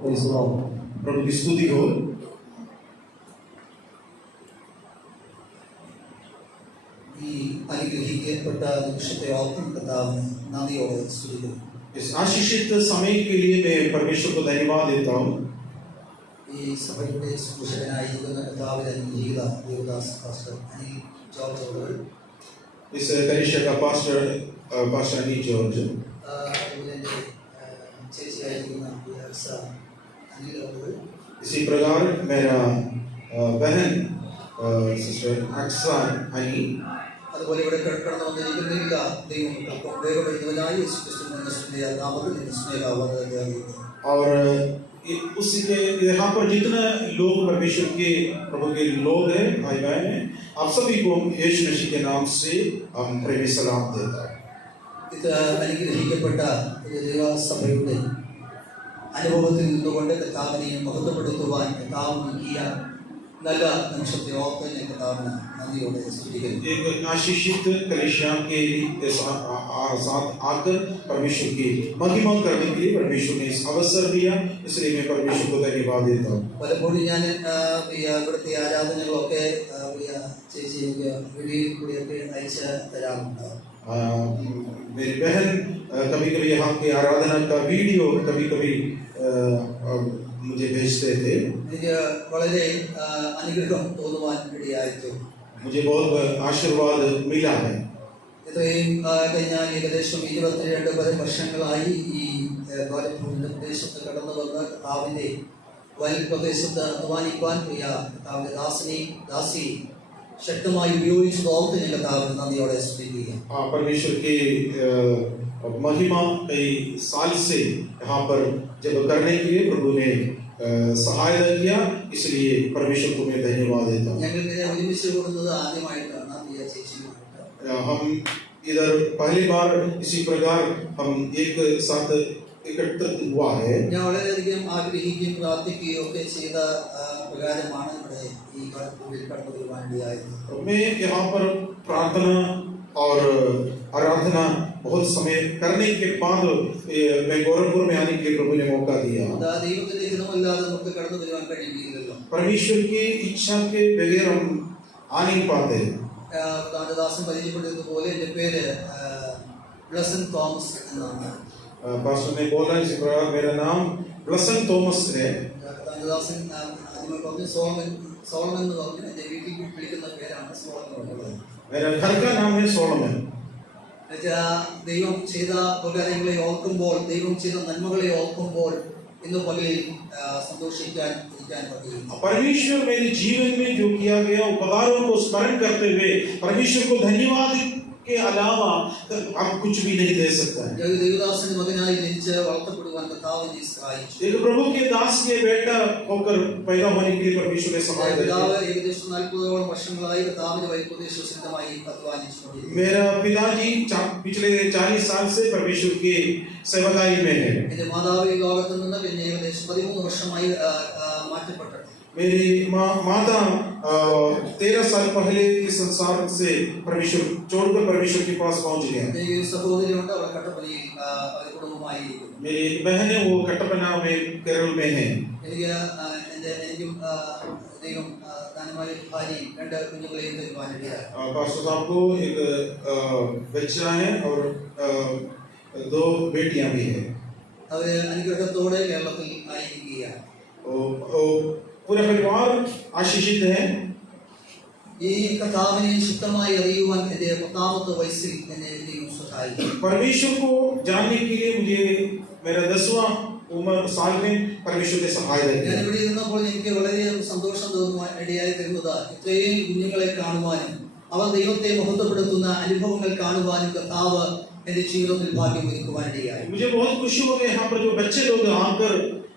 प्रभु की स्तुति हो। इस आशीषित समय के लिए मैं परमेश्वर को धन्यवाद देता हूँ। इस कलिसिया का पास्टर अनिल जॉर्ज, इसी प्रकार मेरा बहन सिस्टर अक्सा अनी, അതുപോലെ ഇവിടെ കടന്നു വന്നിരിക്കുന്നില്ല ദൈവം വേഗപ്പെടുത്തുവാനായി और उसी के यहाँ पर जितने लोग परमेश्वर के प्रभु के लोग हैं, भाई बहन हैं, आप सभी को यीशु मसीह के नाम से हम प्रेमी सलाम देता है। ഇത് അനുഗ്രഹിക്കപ്പെട്ട ദൈവസഭയുടെ അനുഭവത്തിൽ നിന്നുകൊണ്ട് കർത്താവിനെ മഹത്വപ്പെടുത്തുവാൻ കർത്താവ് നൽകിയ നല്ല നിമിഷത്തെ ഓർത്ത് ഞാൻ കർത്താവിനെ നന്ദിയോടെ സ്തുതിക്കുന്നു। एक आशीषित कलीसिया के साथ आकर परमेश्वर की महिमा करने के लिए परमेश्वर ने इस अवसर दिया, इसलिए मैं परमेश्वर को धन्यवाद देता हूँ। പലപ്പോഴും ഞാൻ ഇവിടുത്തെ ആരാധനകളൊക്കെ ചേച്ചിയൊക്കെ വീഡിയോയിൽ കൂടിയൊക്കെ അയച്ച് തരാറുണ്ട്। मेरी बहन कभी कभी यहाँ की आराधना का वीडियो कभी कभी मुझे भेजते थे। मुझे बहुत आशीर्वाद मिला है। ഏകദേശം 22 വർഷങ്ങളായി ഈ പ്രദേശത്ത് കടന്നു വന്ന കർത്താവിന്റെ വയൽ പ്രദേശത്ത് അധ്വാനിക്കുവാൻ കർത്താവിന്റെ ദാസി ശക്തമായി ഉപയോഗിച്ച് ഓർത്ത് ഞാൻ കർത്താവിനെ നന്ദിയോടെ സ്തുതിക്കുക। परमेश्वर की महिमा कई साल से यहाँ पर जब करने के लिए प्रभु ने सहायता किया, इसलिए परमेश्वर को मैं धन्यवाद देता हूँ। हम इधर पहली बार इसी प्रकार हम एक साथ एकत्रित हुआ है। मैं यहाँ पर प्रार्थना और आराधना बहुत समय करने के बाद मैं गोरखपुर में आने के लिए प्रभु ने मौका दिया। परमेश्वर की इच्छा के बगैर हम आ नहीं पाते। पास्टर ने बोला इसी प्रकार मेरा नाम ब्लसन थॉमस है। मेरा घर का नाम है सोलोमन। ദൈവം ചെയ്ത ഉപകാരങ്ങളെ ഓർക്കുമ്പോൾ, ദൈവം ചെയ്ത നന്മകളെ ഓർക്കുമ്പോൾ ഇന്ന് പകലിൽ സന്തോഷിക്കാൻ കഴിയും। परमेश्वर मेरे जीवन में जो किया गया उपकारों को स्मरण करते हुए परमेश्वर को धन्यवाद के अलावा हम कुछ भी नहीं दे सकता है। देवदासन मगनाई जनिച്ച് വളർത്തപ്പെടുവാൻ കർത്താവ് ने സഹായിച്ചു। एक प्रभु के दास के बेटा होकर पैदा होने के लिए परमेश्वर ने सहायता की। ഏകദേശം 40 വർഷങ്ങളായി കർത്താവിന്റെ വൈപ്രദേശ സിദ്ധമായി അധ്വാനിച്ചു। मेरा पिताजी पिछले 40 साल से परमेश्वर की सेवकाई में है। എന്റെ മാതാവ് ഈ ലോകത്തിൽ നിന്ന് പിന്നെ ഏകദേശം 13 വർഷമായി മാറ്റപ്പെട്ടു। मेरी माता 13 साल पहले इस संसार से परमेश्वर छोड़कर परमेश्वर के पास पहुंच गया। मेरी बहन है, वो कटपना में केरल में है। पास्टर साहब को एक बच्चा है और 2 बेटियां भी है। पूरा परिवार आशीषित है। परमेश्वर को जानने के लिए मुझे मेरा 10वां उम्र साल में परमेश्वर ने सहायता की। സന്തോഷം തോന്നുവാൻ ഇടയായി തീർന്നത് ഇത്രയും കുഞ്ഞുങ്ങളെ കാണുവാനും അവർ ദൈവത്തെ മഹത്വപ്പെടുത്തുന്ന അനുഭവങ്ങൾ കാണുവാനും കർത്താവ് എന്റെ ജീവിതത്തിൽ ഭാഗ്യം ഒരുക്കുവാൻ ഇടയായി। मुझे बहुत खुशी हो गई यहाँ पर जो बच्चे लोग आकर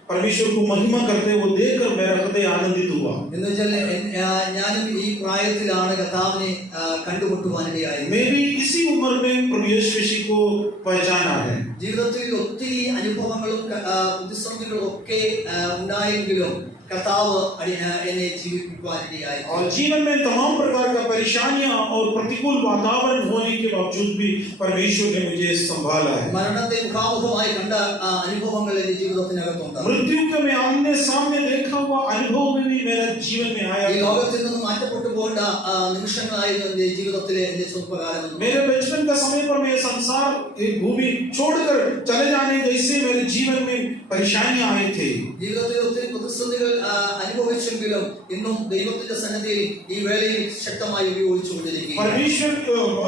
परमेश्वर को महिमा करते वो देखकर मेरा हृदय आनंदित हुआ। मैं भी इसी उम्र में प्रभु यीशु मसीह को पहचाना है। ജീവിതത്തിൽ ഒത്തിരി അനുഭവങ്ങളും പ്രതിസന്ധികളും ഒക്കെ ഉണ്ടായെങ്കിലും കർത്താവ് എന്നെ ജീവിപ്പിക്കുവാനിടയായി. और जीवन में तमाम प्रकार का परेशानियां और प्रतिकूल वातावरण होने के बावजूद भी परमेश्वर ने मुझे संभाला है. മരണത്തെ മുഖാമുഖമായി കണ്ട അനുഭവങ്ങൾ എന്റെ ജീവിതത്തിനകത്തുണ്ട്. मृत्यु को मैं आमने सामने देखा हुआ अनुभव में भी मेरे जीवन में आया. ഈ ലോകത്തിൽ നിന്ന് മാറ്റപ്പെട്ടു പോകേണ്ട നിമിഷങ്ങളായിരുന്നു എന്റെ ജീവിതത്തിലെ എന്റെ ചെറുപ്പകാലം. मेरे बचपन का समय पर मैं संसार भूमि छोड़कर चले जाने जैसे मेरे जीवन में परेशानियां आई थी. ജീവിതത്തിൽ ഒത്തിരി പ്രതിസന്ധികൾ അനുഭവിച്ചെങ്കിലും ഇന്നും ദൈവത്തിന്റെ സന്നിധിയിൽ ഈ വേളയിൽ ശക്തമായി ഉപയോഗിച്ചുകൊണ്ടിരിക്കുകയാണ്. परमेश्वर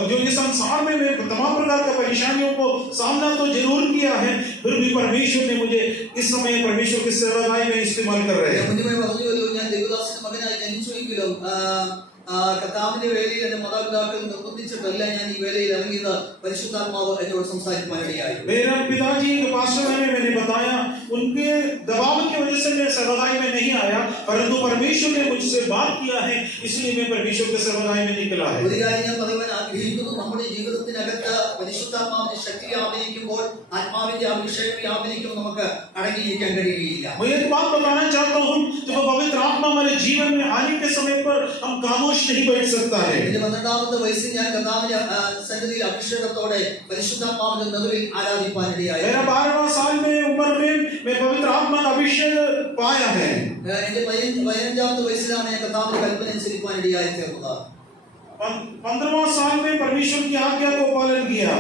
जो ये संसार में मैं तमाम प्रकार की परेशानियों को सामना तो जरूर किया है, फिर भी परमेश्वर ने मुझे इस समय परमेश्वर की सेवागाई में इस्तेमाल कर रहे हैं. മുന്നേ പറഞ്ഞുവല്ലോ, ഞാൻ ദൈവദാസന്റെ മകനായി ജനിച്ചുവെങ്കിലും കർത്താവിന്റെ വേളയിൽ എന്റെ മാതാപിതാക്കൾ നിർബന്ധിച്ചിട്ടല്ല ഞാൻ ഈ വേളയിൽ ഇറങ്ങിയത്. പരിശുദ്ധാത്മാവ് എന്നോട് സംസാരിക്കാനിടയായി. मेरा पिताजी के पास में मैंने बताया, उनके दबाव की वजह से मैं सेवागाई में नहीं आया, परंतु परमेश्वर ने मुझसे बात किया है, इसलिए मैं परमेश्वर के सेवागाई में निकला है. ഒരു കാര്യം ഞാൻ പറയുവാൻ ആഗ്രഹിക്കുന്നു, നമ്മുടെ ജീവിതത്തിനകത്ത് പരിശുദ്ധാത്മാവിന്റെ ശക്തി വ്യാപരിക്കുമ്പോൾ, ആത്മാവിന്റെ അഭിഷേകം വ്യാപരിക്കുമ്പോൾ നമുക്ക് അടങ്ങിയിരിക്കാൻ കഴിയുകയില്ല. मैं एक बात बताना चाहता हूँ, जब पवित्र आत्मा हमारे जीवन में आने के समय पर हम खामोश नहीं बैठ सकता है. എന്റെ 12ാമത്തെ വയസ്സിൽ ഞാൻ കർത്താവിന്റെ സന്നിധിയിൽ അഭിഷേകത്തോടെ പരിശുദ്ധാത്മാവിന്റെ നടുവിൽ ആരാധിപ്പാനിടയായി. मेरा 12वां साल में उम्र में मैं पवित्र आत्मा का अभिषेक पाया है. എന്റെ 15ാമത്തെ വയസ്സിലാണ് ഞാൻ കർത്താവിന്റെ കൽപ്പന അനുസരിപ്പാനിടയായി തീർന്നത്. 15वां साल में परमेश्वर की आज्ञा को पालन किया.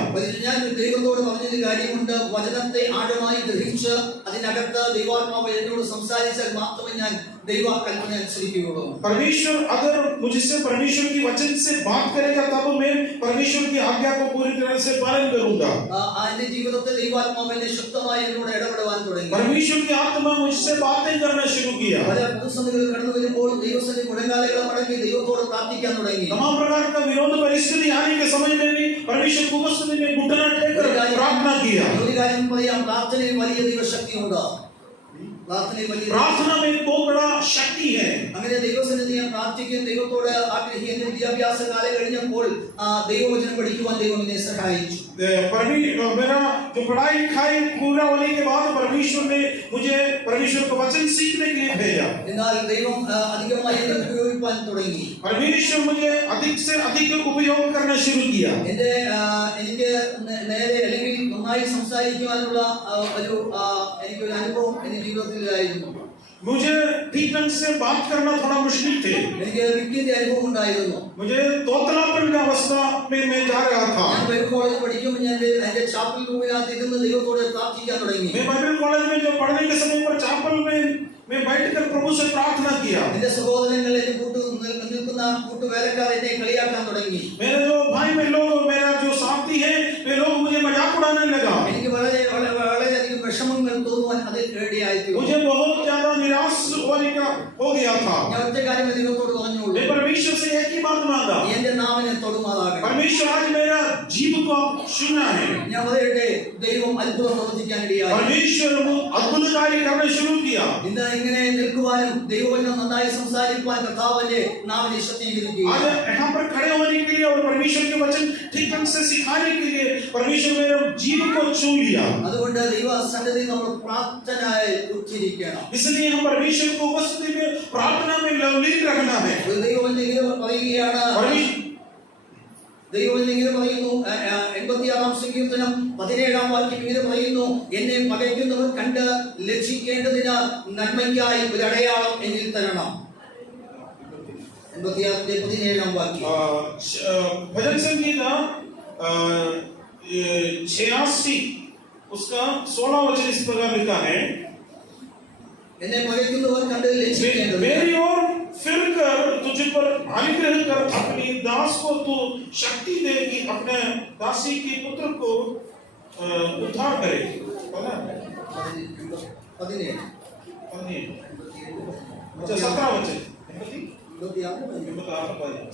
ഞാൻ ദൈവത്തോട് പറഞ്ഞൊരു കാര്യമുണ്ട്, വചനത്തെ ആഴമായി ഗ്രഹിച്ച് അതിനകത്ത് ദൈവാത്മാവ് എന്നോട് സംസാരിച്ചാൽ മാത്രമേ ഞാൻ ദൈവ കൽപ്പന അനുസരിക്കുകയുള്ളൂ. परमेश्वर अगर मुझसे परमेश्वर की वचन से बात करेगा तब मैं परमेश्वर की आज्ञा को पूरी तरह से पालन करूंगा. എന്റെ ജീവിതത്തിൽ ദൈവാത്മാവ് എന്നെ ശക്തമായി എന്നോട് ഇടപെടുവാൻ തുടങ്ങി. परमेश्वर की आत्मा मुझसे बातें करना शुरू किया. പല പ്രതിസന്ധികൾ കടന്നു വരുമ്പോൾ ദൈവസന്നിധി മുഴങ്കാലുകൾ മടക്കി ദൈവത്തോട് പ്രാർത്ഥിക്കാൻ തുടങ്ങി. तमाम प्रकार का विरोध परिस्थिति आने के समय में भी परमेश्वर को उपस्थिति में घुटना टेककर प्रार्थना किया. ഒരു കാര്യം പറയാം, പ്രാർത്ഥനയിൽ വലിയ ദൈവശക്തിയുണ്ട്. प्रार्थना में बहुत बड़ा शक्ति है. അങ്ങനെ ദൈവസന്നിധി ഞാൻ പ്രാർത്ഥിക്കുകയും ദൈവത്തോട് ആഗ്രഹിക്കുന്ന വിദ്യാഭ്യാസ കാലം കഴിഞ്ഞപ്പോൾ ദൈവവചനം പഠിക്കുവാൻ ദൈവം എന്നെ സഹായിച്ചു. मेरा जो पढ़ाई लिखाई पूरा होने के बाद परमेश्वर ने मुझे परमेश्वर का वचन सीखने के लिए भेजा. എന്നാൽ ദൈവം അധികമായി എന്നെ ഉപയോഗിക്കാൻ തുടങ്ങി. परमेश्वर मुझे अधिक से अधिक उपयोग करना शुरू किया. എനിക്ക് നേരെ അല്ലെങ്കിൽ നന്നായി സംസാരിക്കുവാനുള്ള എനിക്കൊരു അനുഭവം എന്റെ ജീവിതത്തിലായിരുന്നു. मुझे ठीक ढंग से बात करना थोड़ा मुश्किल थे. എനിക്ക് വിക്കിന്റെ അനുഭവം ഉണ്ടായിരുന്നു. मुझे तोतलापन की अवस्था में मैं जा रहा था. ഞാൻ ബൈബിൾ കോളേജിൽ പഠിക്കുമ്പോൾ ഞാൻ എന്റെ ചാപ്പൽ റൂമിനകത്ത് ഇരുന്ന് ദൈവത്തോട് പ്രാർത്ഥിക്കാൻ തുടങ്ങി. मैं बाइबल कॉलेज में जब पढ़ने के समय पर चापल में मैं बैठकर प्रभु से प्रार्थना किया. എന്റെ സഹോദരങ്ങൾ, എന്റെ നിൽക്കുന്ന കൂട്ടുവേലക്കാർ എന്നെ കളിയാക്കാൻ തുടങ്ങി. मेरे जो भाई में लोग, मेरा जो साथी है, वे लोग मुझे मजाक उड़ाने लगा. എനിക്ക് വളരെയധികം വിഷമങ്ങൾ തോന്നുവാൻ അതിൽ ഇടയായി. मुझे बहुत ज्यादा निराश होने का हो गया था. ഞാൻ ഒറ്റ കാര്യം ദൈവത്തോട് പറഞ്ഞുള്ളൂ, मैं परमेश्वर से एक ही बात मांगा, എന്റെ നാമനെ തൊടുമാറാകണം. परमेश्वर आज मेरा जीव को सुनना है. ഞാൻ പറയട്ടെ, ദൈവം അത്ഭുതം പ്രവർത്തിക്കാൻ ഇടയായി. परमेश्वर अद्भुत कार्य करना शुरू किया. ഇന്ന് ഇങ്ങനെ നിൽക്കുവാനും ദൈവവചനം നന്നായി സംസാരിക്കുവാൻ കർത്താവിന്റെ നാമനെ ശക്തീകരിക്കുക. आज यहाँ पर खड़े होने के लिए और परमेश्वर के वचन ठीक ढंग से सिखाने के लिए परमेश्वर मेरे जीव को चुन लिया. അതുകൊണ്ട് ദൈവ സന്നിധി നമ്മൾ പ്രാർത്ഥനയായി ഉച്ചരിക്കണം. इसलिए हम परमेश्वर को उपस्थिति में प्रार्थना में लवलीन रखना है. ദൈവവചനം ഇങ്ങനെ പറയുകയാണ്, ദൈവവചനം ഇങ്ങനെ പറയുന്നു, 86-ാം സങ്കീർത്തനം 17-ാം വാക്യം ഇങ്ങനെ പറയുന്നു, എന്നെ പകയ്ക്കുന്നവർ കണ്ട് ലക്ഷിക്കേണ്ടതിന് നന്മയ്ക്കായി ഒരു അടയാളം എന്നിൽ തരണം. 86-ാം വാക്യം. भजन संगीता 86 उसका 16 वचन इस प्रकार लिखा है, എന്നെ പകയ്ക്കുന്നവർ കണ്ട് ലക്ഷിക്കേണ്ടത് मेरी ओर फिरकर तुझ पर अनुग्रह कर अपनी दास को तू शक्ति दे कि अपने दासी के पुत्र को उद्धार करे. 17 17 वचन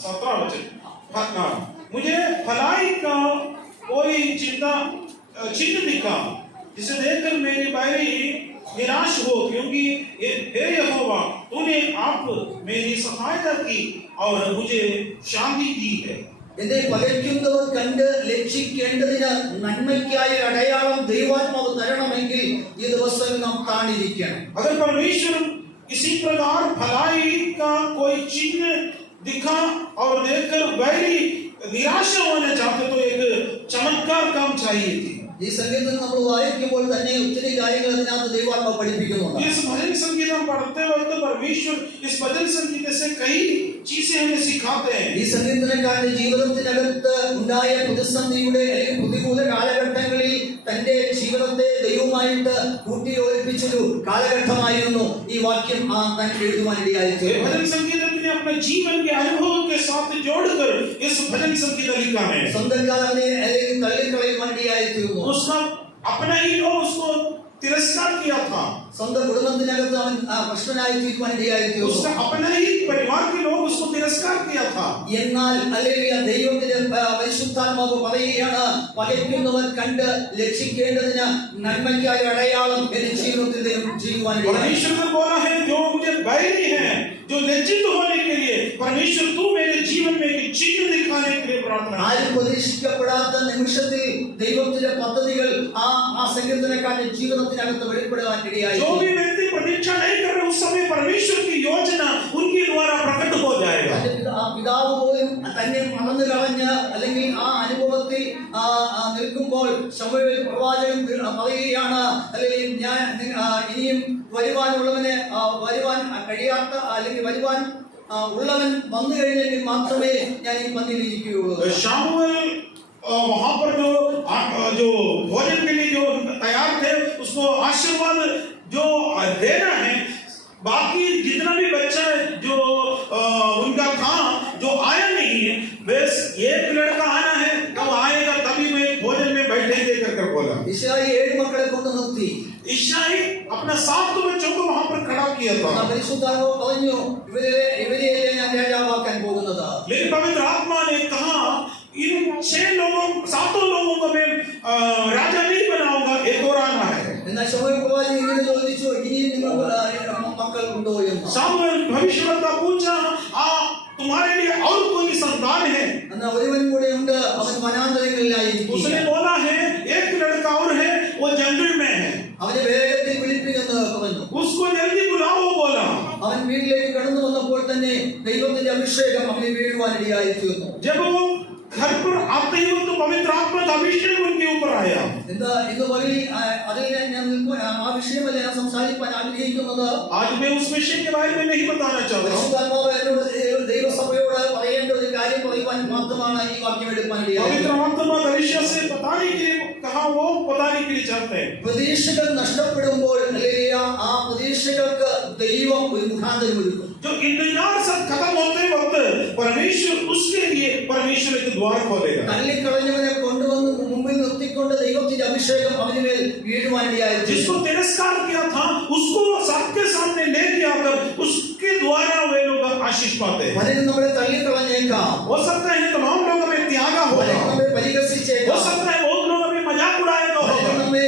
17 वचन. मुझे भलाई का कोई चिन्ह दिखा जिसे देखकर मेरी बैरी निराश हो, क्योंकि हे यहोवा तूने आप मेरी सहायता की और मुझे शांति दी है. എന്നെ പകയ്ക്കുന്നവർ കണ്ട് ലക്ഷിക്കേണ്ടതിന് നന്മയ്ക്കായി അടയാളം ദൈവാത്മാവ് തരണമെങ്കിൽ ഈ ദിവസങ്ങൾ നാം താണിരിക്കണം. अगर परमेश्वर इसी प्रकार भलाई का कोई चिन्ह दिखा और देखकर वैरी निराशा होना चाहते तो एक चमत्कार काम चाहिए थी. ഈ സംഗീതം നമ്മൾ വായിക്കുമ്പോൾ തന്നെ ഒത്തിരി കാര്യങ്ങൾ അതിനകത്ത് ദൈവാത്മാവ് പഠിപ്പിക്കുന്നുണ്ട്. इस भजन संगीत हम पढ़ते वक्त परमेश्वर इस भजन संगीत से कई चीजें हमें सिखाते हैं. ഈ സംഗീതക്കാരന്റെ ജീവിതത്തിനകത്ത് ഉണ്ടായ പ്രതിസന്ധിയുടെ അല്ലെങ്കിൽ പ്രതികൂല കാലഘട്ടങ്ങളിൽ തന്റെ ജീവിതത്തെ ദൈവവുമായിട്ട് കൂട്ടിയോജിപ്പിച്ചൊരു കാലഘട്ടമായിരുന്നു ഈ വാക്യം താൻ എഴുതുവാനിടയായത്. भजन संगीत ने अपने जीवन के अनुभव के साथ जोड़कर इस भजन संगीत लिखा है. സ്വന്തം കാലനെ അല്ലെങ്കിൽ തള്ളിക്കളയുവാനിടയായിരുന്നു. उसका अपना ही लोग उसको तिरस्कार किया था. സ്വന്തം കുടുംബത്തിനകത്ത് അവൻ പ്രശ്നനായി തീരുവാനിടയായിരുന്നു. उसका अपना ही परिवार के लोग उसको तिरस्कार किया था. എന്നാൽ ഹല്ലേലൂയ ദൈവത്തിന്റെ പരിശുദ്ധാത്മാവ് പറയുകയാണ്, പകയ്ക്കുന്നവർ കണ്ട് ലക്ഷിക്കേണ്ടതിന് നന്മയ്ക്കായി അടയാളം എന്റെ ജീവിതത്തിൽ ചെയ്യുവാനിടയായി. परमेश्वर ने बोला है जो मुझे बैरी है, जो लज्जित होने के लिए परमेश्वर तू मेरे जीवन में एक चिन्ह दिखाने के लिए प्रार्थना. ആരും പ്രതീക്ഷിക്കപ്പെടാത്ത നിമിഷത്തിൽ ദൈവത്തിന്റെ പദ്ധതികൾ ആ സങ്കീർത്തനക്കാരന്റെ ജീവിതത്തിനകത്ത് വെളിപ്പെടുവാനിടയായി. जो भी व्यक्ति प्रतीक्षा नहीं कर रहे उस समय परमेश्वर की योजना उनके द्वारा प्रकट हो जाएगा. പിതാവ് പോലും തന്നെ മറന്നു കളഞ്ഞ് അല്ലെങ്കിൽ ആ അനുഭവത്തിൽ നിൽക്കുമ്പോൾ ശമൂവേൽ പ്രവാചകൻ പറയുകയാണ്, അല്ലെങ്കിൽ ഞാൻ ഇനിയും വരുവാനുള്ളവനെ വരുവാൻ കഴിയാത്ത അല്ലെങ്കിൽ വരുവാൻ ഉള്ളവൻ വന്നു കഴിഞ്ഞെങ്കിൽ മാത്രമേ ഞാൻ ഈ പന്തിയിൽ ഇരിക്കുകയുള്ളൂ. शामुएल वहां पर जो भोजन के लिए जो तैयार थे उसको आशीर्वाद जो देना है. बाकी जितना भी बच्चा जो उनका था जो आया नहीं है, बस एक लड़का आना है, कब आएगा तभी मैं भोजन में बैठेंगे कर बोला. ഇശ്രായേൽ 7 മക്കളെ കൊണ്ട് നിർത്തി. ईशाई अपना 7 बच्चों को वहां पर खड़ा किया था. പരിശുദ്ധാത്മാവ് പറഞ്ഞു, ഇവരെയല്ലേ ഞാൻ രാജാവാക്കാൻ പോകുന്നത്. लेकिन पवित्र आत्मा ने कहा इन 7 लोगों को मैं राजा नहीं बनाऊंगा, एक और आना है. എന്നാൽ ശമൂവേൽ പ്രവാചകൻ ഇങ്ങനെ ചോദിച്ചു, ഇനിയും നിങ്ങൾ മക്കൾ ഉണ്ടോ എന്ന്. सामुएल भविष्यवक्ता पूछा, तुम्हारे लिए और कोई संतान है? എന്നാൽ ഒരുവൻ കൂടെ ഉണ്ട്, അവൻ വനാന്തരങ്ങളിലായിരിക്കും. उसने बोला है एक लड़का और है, वो जंगल में है. അവനെ വേഗത്തിൽ വിളിപ്പിക്കുമെന്ന് പറഞ്ഞു. उसको जल्दी बुलाओ बोला. അവൻ വീട്ടിലേക്ക് കടന്നു വന്നപ്പോൾ തന്നെ ദൈവത്തിന്റെ അഭിഷേകം അവനെ വീഴുവാനിടയായി തീർന്നു. जब वो घर पर आते ही तो पवित्र आत्मा का अभिषेक उनके ऊपर आया. എന്താ ഇന്ന് പകലിൽ അതിൽ ഞാൻ ആ വിഷയമല്ല ഞാൻ സംസാരിക്കാൻ ആഗ്രഹിക്കുന്നത്. आज मैं उस विषय के बारे में नहीं बताना चाहता हूँ. പരിശുദ്ധാത്മാവ് എന്നോട് ദൈവസഭയോട് പറയേണ്ട ഒരു കാര്യം പറയുവാൻ മാത്രമാണ് ഈ വാക്യം എടുക്കാനിടയായി. पवित्र आत्मा कलीसिया से बताने के लिए कहा, वो बताने के लिए चाहते हैं. പ്രതീക്ഷകൾ നഷ്ടപ്പെടുമ്പോൾ അല്ലെങ്കിൽ ആ പ്രതീക്ഷകൾക്ക് ദൈവം ഒരു മുഖാന്തരം ഒരുക്കും. जो इंतजार सब खत्म होते वक्त परमेश्वर उसके लिए परमेश्वर एक द्वार खोलेगा. തള്ളിക്കളഞ്ഞവനെ കൊണ്ടുവന്ന് മുമ്പിൽ നിർത്തിക്കൊണ്ട് ദൈവത്തിന്റെ അഭിഷേകം അവന് മേൽ വീഴുവാനിടയായി. जिसको तिरस्कार किया था उसको सबके सामने लेके आकर उसके द्वारा वे लोग आशीष पाते हैं. പലരും നമ്മളെ തള്ളിക്കളഞ്ഞേക്കാം. हो सकता है तमाम लोग हमें त्यागा होगा. പലരും നമ്മെ हो പരിഹസിച്ചേക്കാം. सकता है बहुत लोग हमें मजाक उड़ाएगा പലരും होगा. നമ്മെ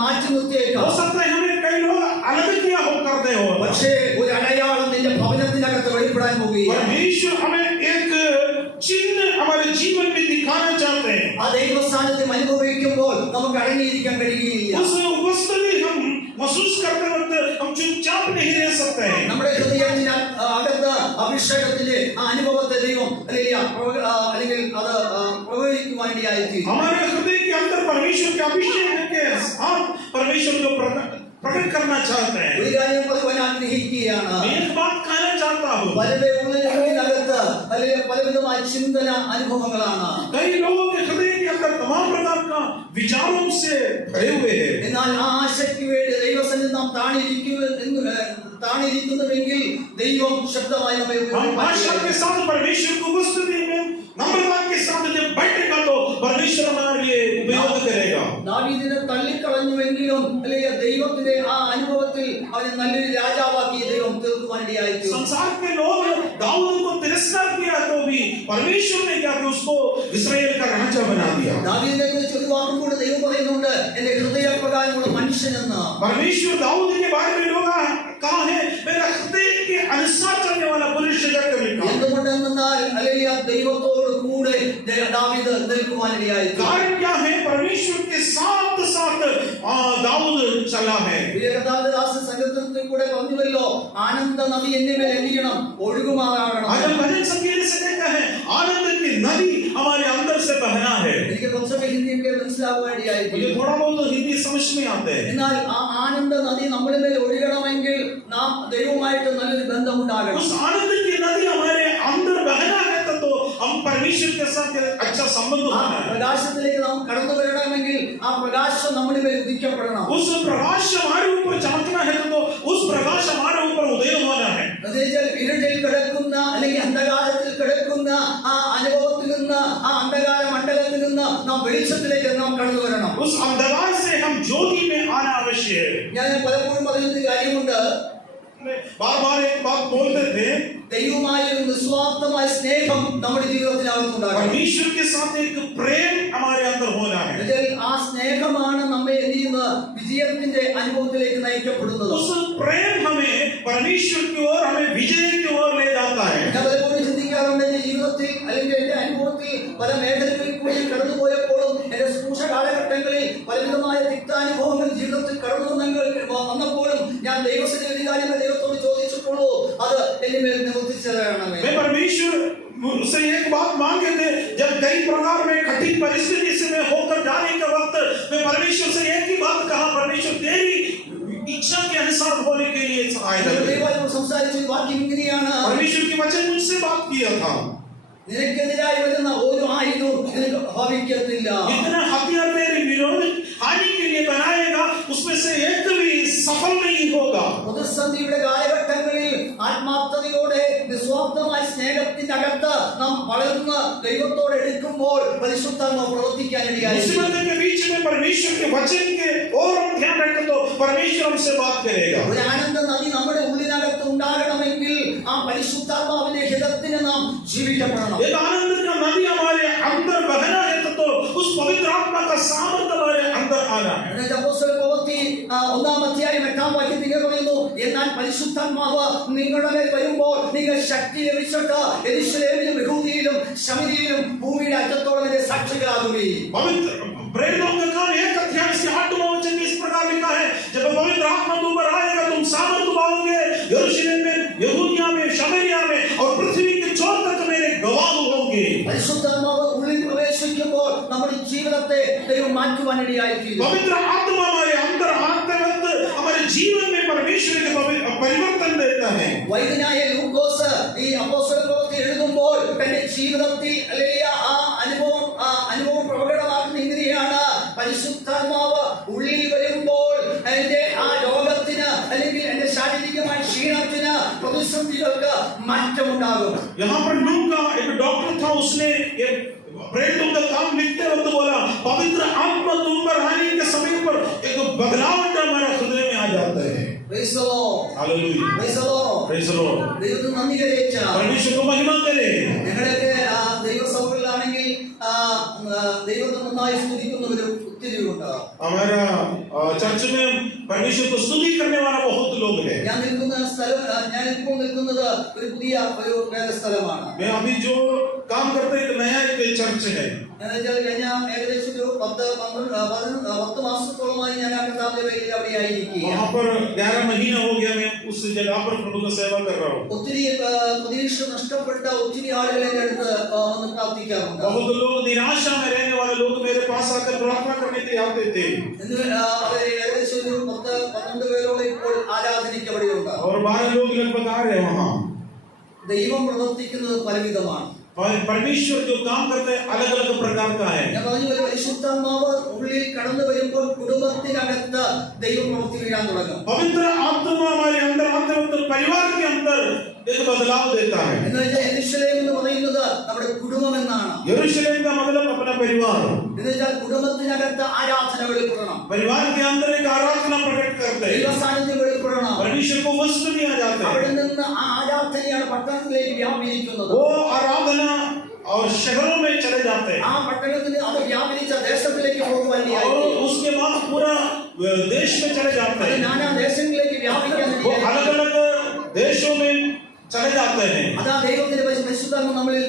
മാറ്റി നിർത്തിയേക്കാം. हो सकता है हमें कई लोग अलग किया हो करते हो. പക്ഷേ ഒരു അടയാളം നിന്റെ ഭവനത്തിനകത്ത് വെളിപ്പെടാൻ പോകുകയാണ്. परमेश्वर हमें एक चिन्ह हमारे जीवन में दिखाना चाहते हैं. ആ ദൈവസ്ഥാനത്തെ അനുഭവിക്കുമ്പോൾ നമുക്ക് അടങ്ങിയിരിക്കാൻ കഴിയുകയില്ല. उस उपस्थिति हम महसूस करते वक्त हम चुपचाप नहीं रह सकते हैं. നമ്മുടെ ഹൃദയത്തിന് അകത്ത് അഭിഷേകത്തിന്റെ ആ അനുഭവത്തെ ദൈവം അല്ലെങ്കിൽ അത് പ്രവചിക്കുവാനിടയായി തീരും. हमारे हृदय के अंदर परमेश्वर के अभिषेक के साथ परमेश्वर को प्रकट करना चाहते हैं. ഒരു കാര്യം പറയുവാൻ ആഗ്രഹിക്കുകയാണ്. मैं एक बात कहना चाहता हूँ. പലരുടെ ഉള്ളിനകത്ത് അല്ലെങ്കിൽ പലവിധമായ ചിന്തന അനുഭവങ്ങളാണ്. कई लोगों के हृदय के अंदर तमाम प्रकार का विचारों से भरे हुए हैं. എന്നാൽ ആ ആശയ്ക്ക് വേണ്ടി ദൈവസന്നിധി നാം താണിരിക്കുന്നുവെങ്കിൽ ദൈവം ശബ്ദമായി നമ്മെ हम आशा के साथ परमेश्वर की उपस्थिति में नम्रता के साथ जब बैठेगा तो परमेश्वर हमारे लिए उपयोग करेगा. ദാവീദിനെ തള്ളിക്കളഞ്ഞുവെങ്കിലും അല്ലെങ്കിൽ ദൈവത്തിന്റെ ആ അനുഭവത്തിൽ അവനെ നല്ലൊരു രാജാവാക്കി ദൈവം തീർക്കുവാനിടയായി. संसार के लोग दाऊद को तिरस्कार किया तो भी परमेश्वर ने क्या कि उसको इस्राएल का राजा बना दिया. ദാവീദിനെ കുറിച്ച് ഒരു വാക്കും കൂടെ ദൈവം പറയുന്നുണ്ട്, എന്റെ ഹൃദയപ്രകാരമുള്ള മനുഷ്യനെന്ന്. परमेश्वर दाऊद के बारे में लोग कहा है मेरा हृदय के अनुसार चलने वाला पुरुष. എന്തുകൊണ്ടെന്നാൽ അല്ലെങ്കിൽ ദൈവത്തോട് കൂടെ കൂടെ ദാവീദ് നിൽക്കുവാനിടയായി. कारण क्या है? परमेश्वर के साथ साथ दाऊद चला है. കർത്താവിന്റെ സംഘത്തിൽ കൂടെ പറഞ്ഞുവല്ലോ, ആനന്ദ നദി എന്റെ മേൽ എന്തിയണം, ഒഴുകുമാറാകണം. आज हम भजन संगीत से देखा है आनंद की नदी हमारे अंदर से बहना है. എനിക്ക് കുറച്ചൊക്കെ ഹിന്ദിയൊക്കെ മനസ്സിലാവുകയായി. मुझे थोड़ा बहुत हिंदी समझ में आते हैं. എന്നാൽ ആ ആനന്ദ നദി നമ്മുടെ മേൽ ഒഴുകണമെങ്കിൽ നാം ദൈവവുമായിട്ട് നല്ലൊരു ബന്ധമുണ്ടാകണം. उस आनंद की नदी हमारे अंदर बहना है तो हम परमेश्वर के साथ अच्छा संबंध होना है. പ്രകാശത്തിലേക്ക് നാം കടന്നു വരണമെങ്കിൽ ആ പ്രകാശം നമ്മുടെ മേൽ ഉദിക്കപ്പെടണം. उस प्रकाश हमारे ऊपर चमकना है तो उस प्रकाश हमारे ऊपर उदय होना है. ഇരുട്ടിൽ കിടക്കുന്ന അല്ലെങ്കിൽ അന്ധകാരത്തിൽ കിടക്കുന്ന ആ അനുഭവത്തിൽ നിന്ന്, ആ അന്ധകാര മണ്ഡലത്തിൽ നിന്ന് നാം വെളിച്ചത്തിലേക്ക് നാം കടന്നു വരണം. उस अंधकार से हम ज्योति में आना आवश्यक है. ഞാൻ പലപ്പോഴും പറയുന്ന കാര്യമുണ്ട്, बार-बार एक बात बोलते थे, ദൈവമായ ഒരു നിസ്വാർത്ഥമായ സ്നേഹം നമ്മുടെ ജീവിതത്തിനകത്തുണ്ടാകണം. परमेश्वर के साथ एक प्रेम हमारे अंदर होना है. ആ സ്നേഹമാണ് നമ്മെ എന്ത് ചെയ്യുന്നത്, വിജയത്തിന്റെ അനുഭവത്തിലേക്ക് നയിക്കപ്പെടുന്നത്. उस प्रेम हमें परमेश्वर की ओर, हमें विजय की ओर ले जाता है. ഞാൻ പലപ്പോഴും ചിന്തിക്കാറുണ്ട്, എന്റെ ജീവിതത്തിൽ അല്ലെങ്കിൽ എന്റെ അനുഭവത്തിൽ പല മേഖലകളിൽ കൂടി കടന്നുപോയപ്പോഴും എന്റെ ശുശ്രൂഷ കാലഘട്ടങ്ങളിൽ പലവിധമായ തിക്താനുഭവങ്ങൾ ജീവിതത്തിൽ കടന്നു വന്നപ്പോഴും ഞാൻ ദൈവത്തിന്റെ ഒരു കാര്യങ്ങൾ ദൈവത്തോട് ചോദിച്ചിട്ടുള്ളൂ, അത് എന്റെ മേൽ നിവർത്തിച്ചു തരണമേ. मैं परमेश्वर से एक बात मांगे थे, जब कई प्रकार में कठिन परिस्थिति से मैं होकर जाने के वक्त मैं परमेश्वर से एक ही बात कहा, परमेश्वर तेरी इच्छा के अनुसार होने के लिए सहायता कर. ദൈവം സംസാരിച്ച വാക്യം ഇങ്ങനെയാണ്, परमेश्वर की वचन मुझसे बात किया था, നിനക്കെതിരായി വരുന്ന ഒരു ആയുധവും നിനക്ക് ഭവിക്കത്തില്ല. इतना हथियार तेरे विरोध हानि के लिए बनाएगा, उसमें से एक भी सफल नहीं होगा. പ്രതിസന്ധിയുടെ കാലഘട്ടങ്ങളിൽ ആത്മാർത്ഥതയോടെ നിസ്വാർത്ഥമായ സ്നേഹത്തിനകത്ത് നാം വളർന്ന് ദൈവത്തോട് എടുക്കുമ്പോൾ പരിശുദ്ധാത്മാവ് പ്രവർത്തിക്കാനിടയായി. मुसीबत के बीच में परमेश्वर के वचन के और हम ध्यान रखें तो परमेश्वर हमसे बात करेगा. ഒരു ആനന്ദ നദി നമ്മുടെ ഉള്ളിനകത്ത് ഉണ്ടാകണമെങ്കിൽ ആ പരിശുദ്ധാത്മാവിന്റെ ഹിതത്തിന് നാം ജീവിക്കപ്പെടണം. एक आनंद का नदी हमारे अंदर बहना है तो उस पवित्र आत्मा का सामर्थ्य हमारे अंदर आना है. അപ്പോസ്തല പ്രവൃത്തി 1-ാം അധ്യായം 8-ാം വാക്യത്തിൽ ഇങ്ങനെ പറയുന്നു, എന്നാൽ പരിശുദ്ധാത്മാവ് നിങ്ങളുടെ മേൽ വരുമ്പോൾ നിങ്ങൾ ശക്തി ലഭിച്ചിട്ട് യെരൂശലേമിലും യഹൂദിയിലും ശമരിയിലും ഭൂമിയുടെ അറ്റത്തോളം വരെ സാക്ഷികളാകുകയും. पवित्र प्रेरितों का काम 1 अध्याय से 8वां वचन में इस प्रकार लिखा है, जब पवित्र आत्मा तुम पर आएगा तुम सामर्थ पाओगे, यरूशलेम में, यहूदिया में, शमरिया में और पृथ्वी के छोर तक मेरे गवाह होंगे. പരിശുദ്ധാത്മാവ് ഉള്ളിൽ പ്രവേശിക്കുമ്പോൾ നമ്മുടെ ജീവിതത്തെ ദൈവം മാറ്റുവാനിടയായിത്തീരും. पवित्र आत्मा हमारे अंदर आते वक्त हमारे जीवन में परमेश्वर के परिवर्तन देता है. വൈദ്യനായ ലൂക്കോസ് ഈ അപ്പോസ്തല പ്രവൃത്തി എഴുതുമ്പോൾ തന്റെ ജീവിതത്തിൽ അല്ലെങ്കിൽ ആ അനുഭവം പ്രകടമാക്കുന്ന ഇങ്ങനെയാണ്, പരിശുദ്ധാത്മാവ് ഉള്ളിൽ വരുമ്പോൾ എന്റെ ആ രോഗത്തിന് അല്ലെങ്കിൽ എന്റെ ശാരീരികമായ ക്ഷീണത്തിന് പ്രതിസന്ധികൾക്ക് മാറ്റമുണ്ടാകും. यहाँ पर लूका एक डॉक्टर था, उसने एक प्रेरितों का काम लिखते वक्त बोला, पवित्र आत्मा तुम पर आने के समय पर एक बदलाव हमारे हृदय में आ जाता है. Praise the Lord. Hallelujah. Praise the Lord. Praise the Lord. ദൈവത്തിന് നന്ദി കരേച്ച परमेश्वर को महिमा करे. ഞങ്ങളൊക്കെ ദൈവസഭകളിലാണെങ്കിൽ ദൈവത്തെ നന്നായി സ്തുതിക്കുന്നവരും ഒത്തിരി ഉണ്ടാകും. हमारा चर्च में परमेश्वर को स्तुति करने वाला बहुत लोग हैं. ഞാൻ ഇപ്പോൾ നിൽക്കുന്നത് ഒരു പുതിയ ഒരു സ്ഥലമാണ്. मैं अभी जो काम करते एक नया एक चर्च है. കഴിഞ്ഞ ഏകദേശം ഒരു 10 മാസത്തോളമായി ഞാൻ ആ കർത്താവിന്റെ പേരിൽ അവിടെ ആയിരിക്കുകയാണ്. वहाँ पर 11 महीना हो गया मैं उस जगह पर प्रभु का सेवा कर रहा हूँ. ഒത്തിരി പ്രതീക്ഷ നഷ്ടപ്പെട്ട ഒത്തിരി ആളുകൾ എന്റെ അടുത്ത് വന്ന് പ്രാർത്ഥിക്കാറുണ്ട്. बहुत लोग निराशा में रहने वाले लोग मेरे पास आकर प्रार्थना करने के लिए आते थे. അവർ ഏകദേശം ഒരു 10-12 പേരോളം ഇപ്പോൾ ആരാധനയ്ക്ക് അവിടെയുണ്ട്. और 12 लोग लगभग आ रहे हैं वहाँ. ദൈവം പ്രവർത്തിക്കുന്നത് പലവിധമാണ്. और परमेश्वर जो काम करते हैं अलग अलग प्रकार का है. ഞാൻ പറഞ്ഞു, ഒരു പരിശുദ്ധാത്മാവ് ഉള്ളിൽ കടന്നു വരുമ്പോൾ കുടുംബത്തിനകത്ത് ദൈവം പ്രവർത്തി വീഴാൻ തുടങ്ങും. पवित्र आत्मा हमारे अंदर आते वक्त परिवार के अंदर एक बदलाव देता है. എന്ന് വെച്ചാൽ യെരൂശലേം എന്ന് പറയുന്നത് നമ്മുടെ കുടുംബം എന്നാണ്. यरूशलेम का मतलब अपना परिवार. എന്ന് വെച്ചാൽ കുടുംബത്തിനകത്ത് ആരാധന വെളിപ്പെടണം. परिवार के अंदर एक आराधना प्रकट करते हैं. ദൈവ സാന്നിധ്യം വെളിപ്പെടണം. परमेश्वर को वस्त्र दिया जाता അവിടെ है. നിന്ന് ആ ആരാധനയാണ് പട്ടണത്തിലേക്ക് വ്യാപരിക്കുന്നത്. वो आराधना और शहरों में चले जाते हैं. ആ പട്ടണത്തിന് അത് വ്യാപരിച്ച ദേശത്തിലേക്ക് പോകുവാൻ और उसके बाद पूरा देश में चले जाते हैं. നാനാ ദേശങ്ങളിലേക്ക് വ്യാപിക്കാൻ वो अलग अलग देशों में चले जाते हैं. അതാ ദൈവത്തിന്റെ പരിശുദ്ധാത്മ നമ്മളിൽ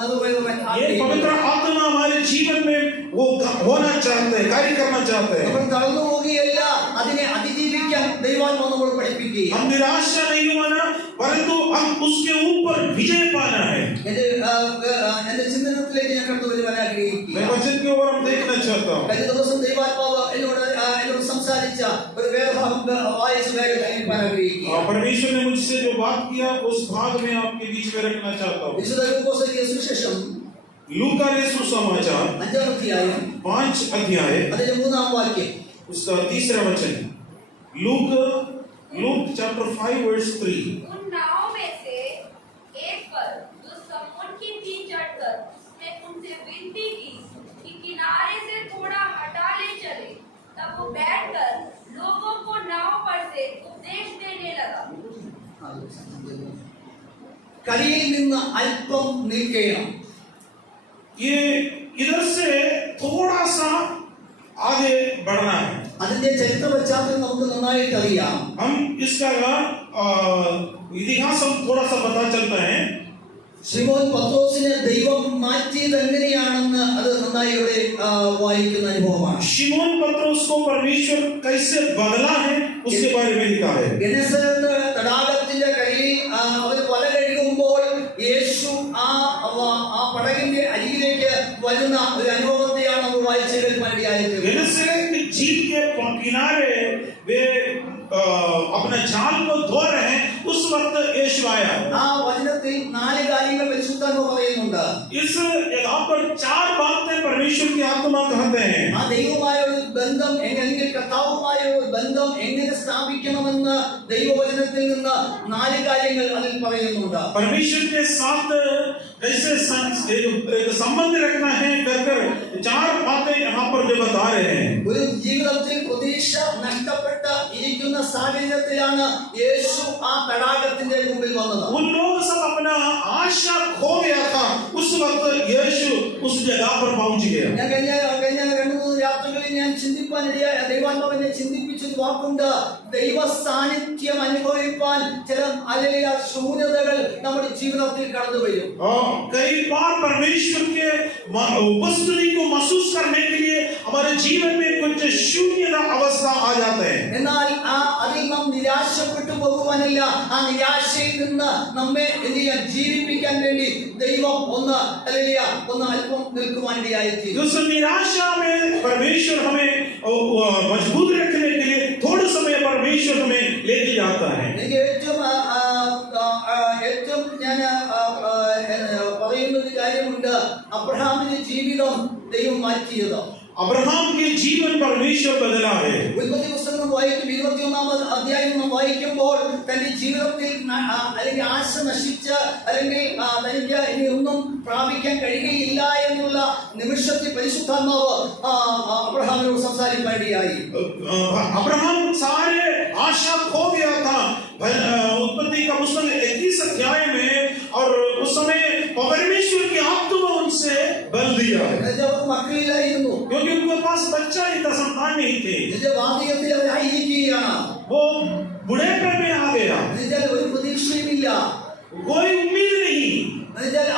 നിറവേറുവാൻ ये पवित्र आत्मा हमारे जीवन में वो होना चाहते हैं, कार्य करना चाहते हैं। നമ്മൾ തളർന്നു പോകുകയല്ല, അതിനെ അതിജീവിക്കാൻ ദൈവാത്മാവ് നമ്മളെ പഠിപ്പിക്കുക. हम निराशा नहीं होना, परंतु हम उसके ऊपर विजय पाना है। എന്റെ ചിന്തനത്തിലേക്ക് ഞാൻ കടന്നു വരുവാൻ ആഗ്രഹിക്കുക. मैं वचन की ओर हम देखना चाहता हूँ। കഴിഞ്ഞ ദിവസം ദൈവാത്മാവ് എന്നോട് സംസാരിച്ച ഒരു വേദഭാഗം വായിച്ച് വേഗം കഴിയാൻ ആഗ്രഹിക്കുക. परमेश्वर ने मुझसे जो बात किया उस भाग में आपके बीच में रखना चाहता हूँ। വിശുദ്ധ ലൂക്കോസ് എഴുതിയ സുവിശേഷം लूका के सुसमाचार 5-ാം അധ്യായം 5 अध्याय അതിന്റെ 3-ാം വാക്യം, उसका 3रा वचन। Luke chapter 5 verse 3। उन नावों में से एक पर जो समुद्र के बीच चढ़कर उसने उनसे विनती की कि किनारे से थोड़ा हटा ले चले। तब वो बैठकर लोगों को नाव पर से उपदेश देने लगा। കരയിൽ നിന്ന് അല്പം നീക്കണം. ये इधर से थोड़ा सा आगे बढ़ना है। അതിന്റെ ചരിത്ര പശ്ചാത്തലം നമുക്ക് നന്നായിട്ട് അറിയാം. हम इसका इतिहास हम थोड़ा सा पता चलता है। ശിമോൻ പത്രോസിനെ ദൈവം മാറ്റിയത് എങ്ങനെയാണെന്ന് അത് നന്നായി ഇവിടെ വായിക്കുന്ന അനുഭവമാണ്. शिमोन पत्रोस को परमेश्वर कैसे बदला है उसके बारे में लिखा है। ഗെനസരത്ത് തടാകത്തിന്റെ കരയിൽ അവർ വല കഴുകുമ്പോൾ യേശു ആ പടകിന്റെ അരികിലേക്ക് വരുന്ന ഒരു അനുഭവത്തെയാണ് നമ്മൾ വായിച്ചു കേൾക്കാനിടയായത്. गेनेसरेत झील के किनारे वे अपना जाल को धो रहे हैं, उस वक्त यीशु आया। ആ വചനത്തിൽ 4 കാര്യങ്ങൾ പരിശുദ്ധാത്മാവ് പറയുന്നുണ്ട്. इस यहाँ पर 4 बातें परमेश्वर की आत्मा कहते हैं। ആ ദൈവവുമായുള്ള ബന്ധം അല്ലെങ്കിൽ കർത്താവുമായുള്ള ബന്ധം എങ്ങനെ സ്ഥാപിക്കണമെന്ന് ദൈവവചനത്തിൽ നിന്ന് 4 കാര്യങ്ങൾ അതിൽ പറയുന്നുണ്ട്. परमेश्वर के साथ कैसे संबंध रखना है कहकर 4 बातें यहाँ पर जो बता रहे हैं। ഒരു ജീവിതത്തിൽ പ്രതീക്ഷ നഷ്ടപ്പെട്ട ഇരിക്കുന്ന സാഹചര്യത്തിലാണ് യേശു ആ തടാകത്തിന്റെ മുമ്പിൽ വന്നത്. उन लोग सब अपना आशा खो गया था, उस वक्त यीशु उस जगह पर पहुंच गया। ഞാൻ കഴിഞ്ഞ 2-3 രാത്രികളിൽ ഞാൻ ചിന്തിപ്പാനിടയായ ദൈവാത്മാവിനെ ചിന്തിപ്പിച്ചൊരു വാക്കുണ്ട്. ദൈവ സാന്നിധ്യം അനുഭവിപ്പാൻ ചില അലലിയ ശൂന്യതകൾ നമ്മുടെ ജീവിതത്തിൽ കടന്നു വരും. कई बार परमेश्वर के उपस्थिति को महसूस करने के लिए हमारे जीवन में कुछ शून्यता अवस्था आ जाते हैं। എന്നാൽ അതിൽ നാം നിരാശപ്പെട്ടു പോകുവാനല്ല, ആ നിരാശയിൽ നിന്ന് നമ്മെ ജീവിപ്പിക്കാൻ വേണ്ടി ദൈവം ഒന്ന് അല്പം നിൽക്കുവാനിടയായി. उस निराशा में परमेश्वर हमें मजबूत रखने के लिए थोड़ा समय परमेश्वर हमें लेके जाता है। എനിക്ക് ഏറ്റവും ഞാൻ പറയുന്ന ഒരു കാര്യമുണ്ട്. അബ്രഹാമിന്റെ ജീവിതം ദൈവം മാറ്റിയത്. अब्राहम के जीवन परमेश्वर बदला है। ഉൽപ്പത്തി പുസ്തകം വായിക്കും 21-ാം അധ്യായം നാം വായിക്കുമ്പോൾ തന്റെ ജീവിതത്തിൽ അല്ലെങ്കിൽ ആശ നശിച്ച അല്ലെങ്കിൽ തനിക്ക് ഇനി ഒന്നും പ്രാപിക്കാൻ കഴിയുകയില്ല എന്നുള്ള നിമിഷത്തിൽ പരിശുദ്ധാത്മാവ് അബ്രഹാമിനോട് സംസാരിക്കാനിടയായി. अब्राहम सारे आशा खो गया था। उत्पत्ति का पुस्तक 21 अध्याय में, और उस समय परमेश्वर की आत्मा उनसे बल दिया है, മക്കളിലായിരുന്നു. क्योंकि उनके पास बच्चा नहीं था, संतान नहीं थे। വാർദ്ധക്യത്തിൽ അവരായിരിക്കുകയാണ്. वो बुढ़ेपे में आ गया, ഒരു പ്രതീക്ഷയുമില്ല. कोई उम्मीद नहीं,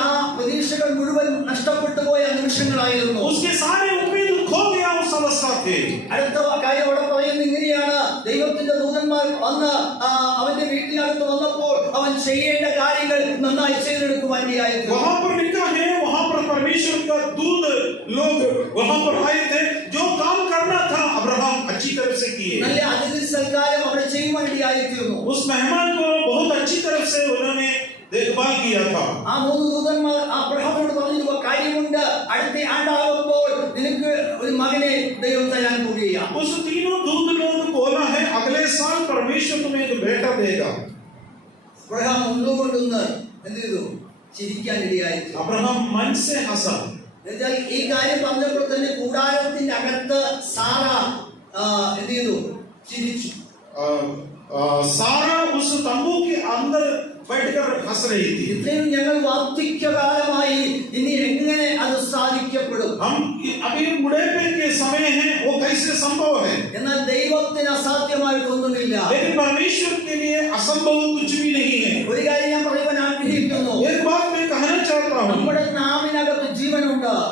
ആ പ്രതീക്ഷകൾ മുഴുവൻ നഷ്ടപ്പെട്ടു പോയ നിമിഷങ്ങളായിരുന്നു. उसके सारे उम्मीद खो गया उस अवस्था थे। അടുത്ത കാര്യം അവിടെ പറയുന്നത് ഇങ്ങനെയാണ്. ദൈവത്തിന്റെ ദൂതന്മാർ വന്ന് അവന്റെ വീട്ടിനകത്ത് വന്നപ്പോൾ അവൻ ചെയ്യേണ്ട കാര്യങ്ങൾ നന്നായി ചെയ്തെടുക്കുവാനിടയായി. वहां पर लिखा है, वहां पर परमेश्वर का दूत लोग वहां पर आए थे, जो काम करना था अब्राहम अच्छी तरह से किए। നല്ല അതിഥി സൽക്കാരം അവിടെ ചെയ്യുവാനിടയായിത്തീർന്നു. उस मेहमान को बहुत अच्छी तरह से उन्होंने देखभाल किया था। ആ 3 ദൂതന്മാർ അബ്രഹാമിനോട് പറഞ്ഞിരുന്ന കാര്യമുണ്ട്. അടുത്ത ആണ്ടാകുമ്പോൾ നിനക്ക് ഒരു മകനെ ദൈവം തരാൻ പോകുകയാണ്. उस तीनों दूत लोग बोला है, अगले साल परमेश्वर तुम्हें एक बेटा देगा। അബ്രഹാം ഉള്ളുകൊണ്ടൊന്ന് എന്ത് ചെയ്തു? ചിരിക്കാനിടയായി. अब्राहम मन से हंसा। എന്നാൽ ഈ കാര്യം പറഞ്ഞപ്പോൾ തന്നെ കൂടാരത്തിന്റെ അകത്ത് സാറ എന്ത് ചെയ്തു? ചിരിച്ചു. सारा उस तंबू के अंदर बैठकर हंस रही थी। ഇത്രയും ഞങ്ങൾ വാർദ്ധക്യകാലമായി ഇനി എങ്ങനെ അത് സാധിക്കപ്പെടും? हम अभी बुढ़ेपे के समय हैं, वो कैसे संभव है? എന്നാൽ ദൈവത്തിന് അസാധ്യമായിട്ടൊന്നുമില്ല. लेकिन परमेश्वर के लिए असंभव कुछ भी नहीं है। ഒരു കാര്യം ഞാൻ പറയുവാൻ ആഗ്രഹിക്കുന്നു. एक बात मैं कहना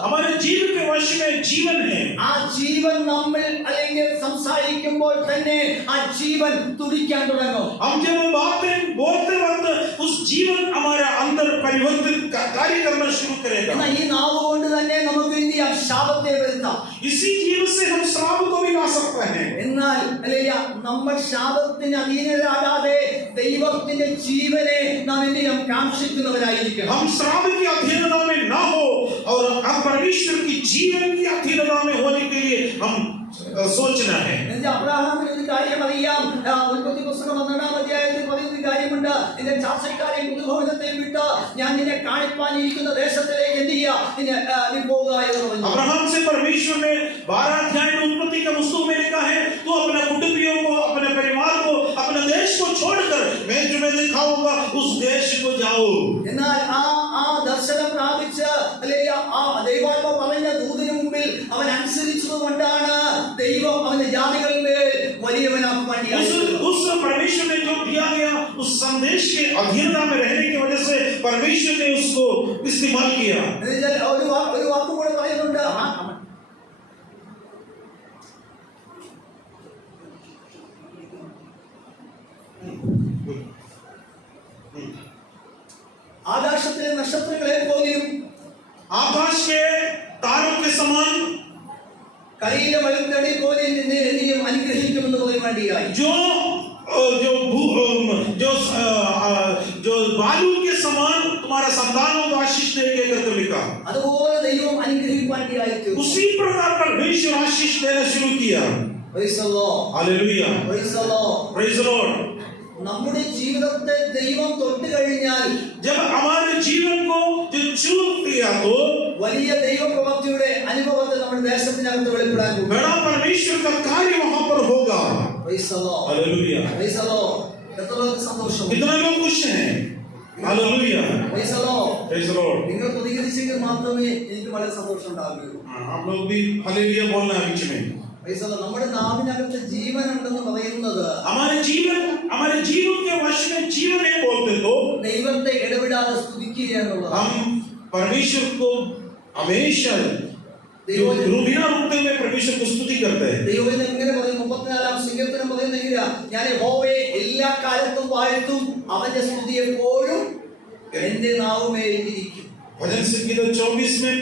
हमारे जीव के वश में जीवन है। ആ ജീവൻ നമ്മൾ അല്ലെങ്കിൽ സംസാരിക്കുമ്പോൾ തന്നെ ആ ജീവൻ തുടിക്കാൻ തുടങ്ങും. हम जब बातें बोलते वक्त उस जीवन हमारे अंदर परिवर्तित कार्य करना शुरू करेगा। എന്നാൽ ഈ നാവ് കൊണ്ട് തന്നെ നമുക്ക് എന്ത് ചെയ്യാം? ശാപത്തെ വരുത്താം. इसी जीवन से हम श्राप को भी ला सकते हैं। എന്നാൽ അല്ലയ്യ നമ്മൾ ശാപത്തിന് അധീനരാകാതെ ദൈവത്തിന്റെ ജീവനെ നാം എന്ത് ചെയ്യണം? കാക്ഷിക്കുന്നവരായിരിക്കണം. हम श्राप की अधीनता में ना हो और हम परमेश्वर की जीवन की अधीनता में होने के लिए हम सोचना है। അബ്രഹാമിന് ഒരു കാര്യം അറിയാം. ഉൽപ്പത്തി പുസ്തകം 12-ാം അധ്യായത്തിൽ പറയുന്ന ഒരു കാര്യമുണ്ട്. നിന്റെ ചാർച്ചക്കാരെയും പുതുഭവനത്തെയും വിട്ട് ഞാൻ നിന്നെ കാണിപ്പാനിരിക്കുന്ന ദേശത്തിലേക്ക് എന്ത് ചെയ്യുക? നീ പോകുക എന്ന് പറഞ്ഞു. अब्राहम से परमेश्वर ने 12 अध्याय में उत्पत्ति का पुस्तक में लिखा है, तू अपने कुटुंबियों को, अपने परिवार को, अपने देश को छोड़कर मैं तुम्हें दिखाऊंगा उस देश को जाओ। എന്നാൽ ആ ദർശനം പ്രാപിച്ച് അല്ലെങ്കിൽ ആ ദൈവാത്മ പറഞ്ഞ ദൂതന് മുമ്പിൽ അവൻ അനുസരിച്ചത് കൊണ്ടാണ് ദൈവം അവന്റെ ജാതികളുടെ വലിയവനാക്കാൻ വേണ്ടി उस परमेश्वर ने जो दिया गया उस संदेश के अधीनता में रहने की वजह से परमेश्वर ने उसको इस्तेमाल किया। ഒരു വാക്കും കൂടെ പറയുന്നുണ്ട്. ആകാശത്തിലെ നക്ഷത്രങ്ങളെ പോലെയും आकाश के तारों के समान കരയിലെ മഴക്കടി പോലെ നിന്നെ എന്നെയും അനുഗ്രഹിക്കുമെന്ന് പറയാൻ വേണ്ടിയായി. जो बालू के समान तुम्हारा संतानों को आशीष देंगे करके लिखा। അതുപോലെ ദൈവം അനുഗ്രഹിക്കാൻ വേണ്ടിയായി. उसी प्रकार परमेश्वर आशीष देना शुरू किया। Praise the Lord. Hallelujah. Praise the Lord. Praise the Lord। നമ്മുടെ ജീവിതത്തെ ദൈവം തൊട്ട് കഴിഞ്ഞാൽ जब हमारे जीवन को जो छू लिया तो വലിയ ദൈവപ്രവൃത്തിയുടെ അനുഭവത്തെ നമ്മുടെ ദേശത്തിനകത്ത് വെളിപ്പെടാൻ പോകും. बड़ा परमेश्वर का कार्य वहां पर होगा। Praise the Lord. Hallelujah. Praise the Lord. എത്ര സന്തോഷം. कितना लोग खुश हैं? Hallelujah. Praise the Lord. Praise the Lord। നിങ്ങൾ പ്രതികരിച്ചെങ്കിൽ മാത്രമേ എനിക്ക് വളരെ സന്തോഷം ഉണ്ടാവുകയുള്ളൂ. आप लोग भी हालेलुया बोलना है बीच में। Praise the Lord. നമ്മുടെ നാവിനകത്ത് ജീവൻ ഉണ്ടെന്ന് പറയുന്നത് हमारे जीवन के वश में जीवन है बोलते तो ദൈവത്തെ ഇടവിടാതെ സ്തുതിക്കുക എന്നുള്ളതാണ്. हम परमेश्वर को हमेशा बिना रुकते हुए परमेश्वर को स्तुति करते हैं। ദൈവം എങ്ങനെ പറയും? 34-ാം സങ്കീർത്തനം പറയുന്നെങ്കിൽ ഞാൻ യഹോവയെ എല്ലാ കാലത്തും വാഴ്ത്തും, അവന്റെ സ്തുതി എപ്പോഴും എന്റെ നാവുമേൽ ഇരിക്കും. भजन संगीत 34 में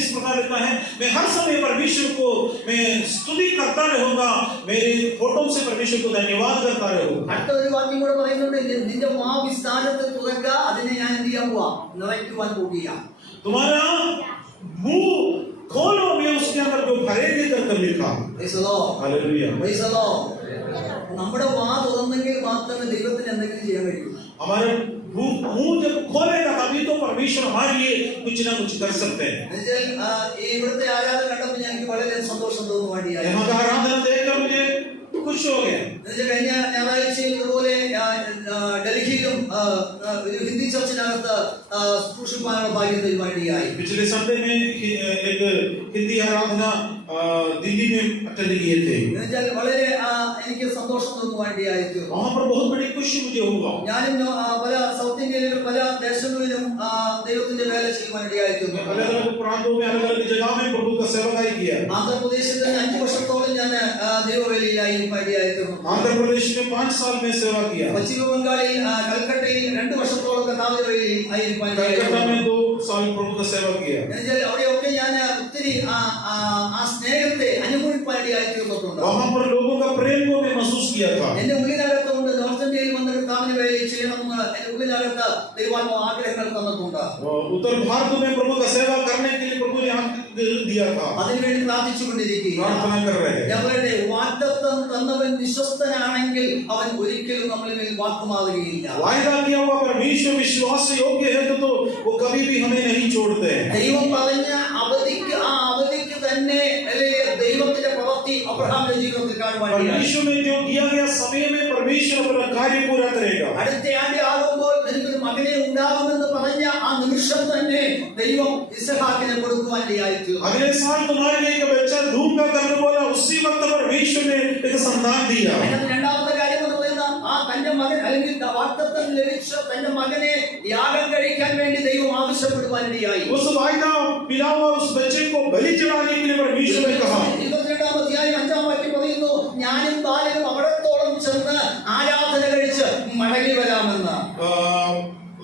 इस प्रकार लिखा है, मैं हर समय परमेश्वर को मैं स्तुति करता रहूंगा, मेरे फोटो से परमेश्वर को धन्यवाद करता रहूंगा। അടുത്ത ഒരു വാക്യം കൂടെ പറയുന്നുണ്ട്, നിന്റെ വാവിസ്ഥാനത്തെ തുറക്ക, അതിനെ ഞാൻ എന്ത് ചെയ്യാൻ പോവാ? നിറയ്ക്കുവാൻ പോവുകയാ. तुम्हारा मुंह खोलो, मैं उसके अंदर जो भरेंगे करके लिखा। Praise the Lord. Hallelujah. Praise the Lord. നമ്മുടെ വാ തുറന്നെങ്കിൽ മാത്രമേ ദൈവത്തിന് എന്തെങ്കിലും ചെയ്യാൻ കഴിയൂ. हमारे मुंह जब खोलेगा तभी तो परमेश्वर हमारे लिए कुछ ना कुछ कर सकते हैं। ഇവിടുത്തെ ആരാധന കണ്ടപ്പോൾ എനിക്ക് വളരെ സന്തോഷം തോന്നുവാണ്ടിയായി. यहाँ का आराधना देखकर मुझे खुश हो गया। കഴിഞ്ഞ ഞായറാഴ്ചയിൽ ഇതുപോലെ ഡൽഹിയിലും ഒരു ഹിന്ദി ചർച്ചിനകത്ത് ശുശ്രൂഷിക്കാനുള്ള ഭാഗ്യം തരുവാണ്ടിയായി. पिछले संडे में एक हिंदी आराधना दिल्ली में अटेंड किए थे। വളരെ എനിക്ക് സന്തോഷം തോന്നുവാണ്ടിയായി. वहाँ पर बहुत बड़ी खुशी मुझे हुआ। ഞാനും പല സൗത്ത് ഇന്ത്യയിലും പല ദേശങ്ങളിലും ദൈവത്തിന്റെ വേല ചെയ്യുവാനിടയായി. अलग अलग प्रांतों में अलग अलग जगह में प्रभु का सेवकाई किया। ആന്ധ്രാപ്രദേശിൽ 5 വർഷത്തോളം ഞാൻ ദൈവവേലയിലായി ഇടയായിരുന്നു. आंध्र प्रदेश में 5 साल में सेवा किया। പശ്ചിമ ബംഗാളിൽ കൽക്കട്ടയിൽ 2 വർഷത്തോളം കർത്താവിന്റെ कलकत्ता में 2 साल प्रभु का सेवा किया। അവിടെയൊക്കെ ഞാൻ ഒത്തിരി ആ സ്നേഹത്തെ അനുഭവിപ്പാനിടയായി തീർന്നിട്ടുണ്ട്. वहाँ पर लोगों का प्रेम को मैं महसूस किया था। എന്റെ ഉള്ളിനകത്തുകൊണ്ട് നോർത്ത് ഇന്ത്യയിൽ വന്ന കർത്താവിന്റെ വേല ചെയ്യണമെന്ന് എന്റെ ഉള്ളിനകത്ത് ദൈവാത്മ ആഗ്രഹങ്ങൾ തന്നിട്ടുണ്ട്. उत्तर भारत में प्रभु का सेवा करने के लिए प्रभु ने दिया था। അതിനുവേണ്ടി പ്രാർത്ഥിച്ചുകൊണ്ടിരിക്കുക. प्रार्थना कर रहे हैं। ഞങ്ങളുടെ വാഗ്ദത്തം തന്നവൻ വിശ്വസ്തനാണെങ്കിൽ അവൻ ഒരിക്കലും നമ്മളിൽ മേൽ വാക്കുമാവുകയില്ല. वायदा किया हुआ परमेश्वर विश्वास योग्य है तो वो कभी भी हमें नहीं छोड़ते हैं। ദൈവം പറഞ്ഞ അവധിക്ക് തന്നെ ദൈവത്തിന്റെ പ്രവൃത്തി അബ്രഹാമിന്റെ ജീവിതത്തിൽ കാണുവാൻ परमेश्वर ने जो दिया गया समय में परमेश्वर अपना कार्य पूरा करेगा। അടുത്ത ആണ്ട് ആകുമ്പോൾ നിനക്കൊരു മകനെ ഉണ്ടാകുമെന്ന് പറഞ്ഞ ആ നിമിഷം തന്നെ ദൈവം ഇസ്ഹാക്കിനെ കൊടുക്കുവാനിടയായി തീർന്നു. अगले साल तुम्हारे लिए एक बच्चा ढूंढकर करने बोला, उसी वक्त परमेश्वर ने एक संतान दिया। രണ്ടാമത്തെ കാര്യം എന്ന് പറയുന്നത് ആ തന്റെ മകൻ അല്ലെങ്കിൽ വാഗ്ദത്തം ലഭിച്ച തന്റെ മകനെ യാഗം കഴിക്കാൻ വേണ്ടി ദൈവം ആവശ്യപ്പെടുവാനിടയായി. उस वायदा मिला हुआ उस बच्चे को बलि चढ़ाने के लिए परमेश्वर ने कहा. 22-ാം അധ്യായം 5-ാം വാക്യം പറയുന്നു, ഞാനും ബാലനും അവിടത്തോളം ചെന്ന് ആരാധന കഴിച്ച് മടങ്ങി വരാമെന്ന്.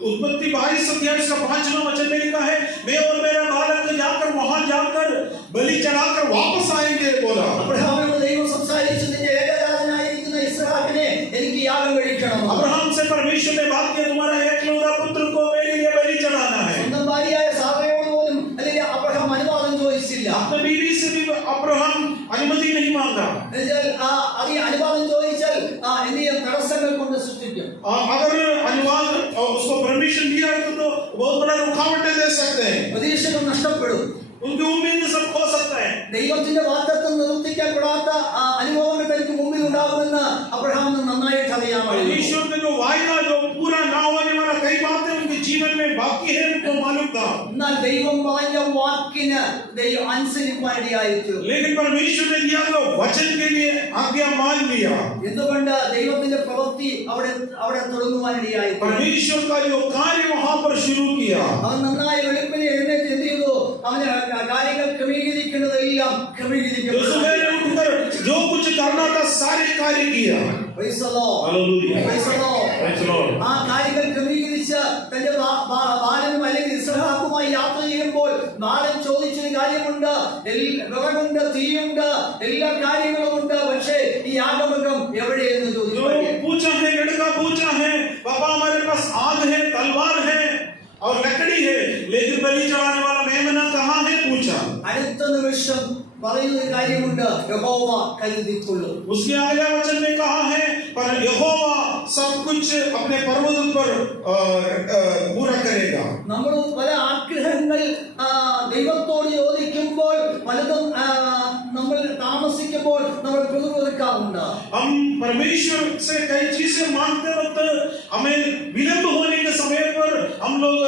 उत्पत्ति 22 अध्याय का 5वां वचन में लिखा है, मैं और मेरा बालक जाकर वहां जाकर बलि चढ़ाकर वापस आएंगे बोला. അബ്രഹാമിനോട് ദൈവം സംസാരിച്ചു, നിന്റെ ഏകജാതനായിരിക്കുന്ന ഇസ്ഹാക്കിനെ എനിക്ക് യാഗം കഴിക്കണം. अब्राहम से परमेश्वर ने बात किया, तुम्हारा एकलौता पुत्र को मेरे लिए बलि चढ़ाना है. സ്വന്തം ഭാര്യയായ സാറയോട് പോലും അല്ലെങ്കിൽ അബ്രഹാം അനുവാദം ചോദിച്ചില്ല. अपने बीवी से भी अब्राहम अनुमति नहीं मांगा. അത് അനുവാദം ചോദിച്ചാൽ എന്ത് ചെയ്യും, തടസ്സങ്ങൾ കൊണ്ട് സൃഷ്ടിക്കും. अगर अनुवाद उसको परमिशन दिया है तो बहुत बड़ा रुकावटें दे सकते हैं. പ്രതീക്ഷകൾ നഷ്ടപ്പെടും. उनकी उम्मीद सब खो सकता है. ദൈവത്തിന്റെ വാഗ്ദത്തം നിവർത്തിക്കപ്പെടാത്ത അനുഭവങ്ങൾ തനിക്ക് മുമ്പിൽ ഉണ്ടാകുമെന്ന് അബ്രഹാമിന് നന്നായിട്ട് അറിയാമായിരുന്നു. परमेश्वर ने जो वायदा जो पूरा ना होने वाला कई बातें उनके जीवन में बाकी है उनको मालूम था. എന്നാൽ ദൈവം പറഞ്ഞ വാക്കിന് ദൈവം അനുസരിക്കുവാനിടയായിച്ചു. लेकिन परमेश्वर ने दिया तो वचन के लिए आज्ञा मान लिया. എന്തുകൊണ്ട് ദൈവത്തിന്റെ പ്രവൃത്തി അവിടെ തുടങ്ങുവാനിടയായി. परमेश्वर का जो कार्य वहां पर शुरू किया. അവൻ നന്നായി വെളുപ്പിനെ എഴുന്നേറ്റ് എന്ത് ചെയ്തു, അവന് കാര്യങ്ങൾ ക്രമീകരിക്കുന്നതെല്ലാം ക്രമീകരിക്കപ്പെട്ടു. उठकर जो कुछ करना था सारे कार्य किया. Praise the Lord. Hallelujah. Praise the Lord. Praise the Lord. ആ കാര്യങ്ങൾ ക്രമീകരിച്ച് തന്റെ ബാലനും അല്ലെങ്കിൽ ഇസ്ഹാക്കുമായി യാത്ര ചെയ്യുമ്പോൾ ബാലൻ ചോദിച്ചൊരു കാര്യമുണ്ട്, വിറകുണ്ട്, തീയുണ്ട്, എല്ലാ കാര്യങ്ങളും ഉണ്ട്, പക്ഷേ ഈ യാഗമൃഗം എവിടെയെന്ന് ചോദിച്ചു. पूछा है, लड़का पूछा है, पापा हमारे पास आग है, तलवार है और लकड़ी है, लेकिन बलि चढ़ाने वाला मेमना कहाँ है पूछा. അടുത്ത നിമിഷം പറയുന്ന കാര്യമുണ്ട്, യഹോവ കരുതിക്കൊള്ളും. उसके आगे वचन में कहा है, पर यहोवा सब कुछ अपने पर्वत पर पूरा करेगा. നമ്മൾ പല ആഗ്രഹങ്ങൾ ദൈവത്തോട് ചോദിക്കുമ്പോൾ പലതും നമ്മൾ താമസിക്കുമ്പോൾ നമ്മൾ പിറുപിറുക്കാറുണ്ട്. हम परमेश्वर से कई चीजें मांगते वक्त हमें विलंब होने के समय पर हम लोग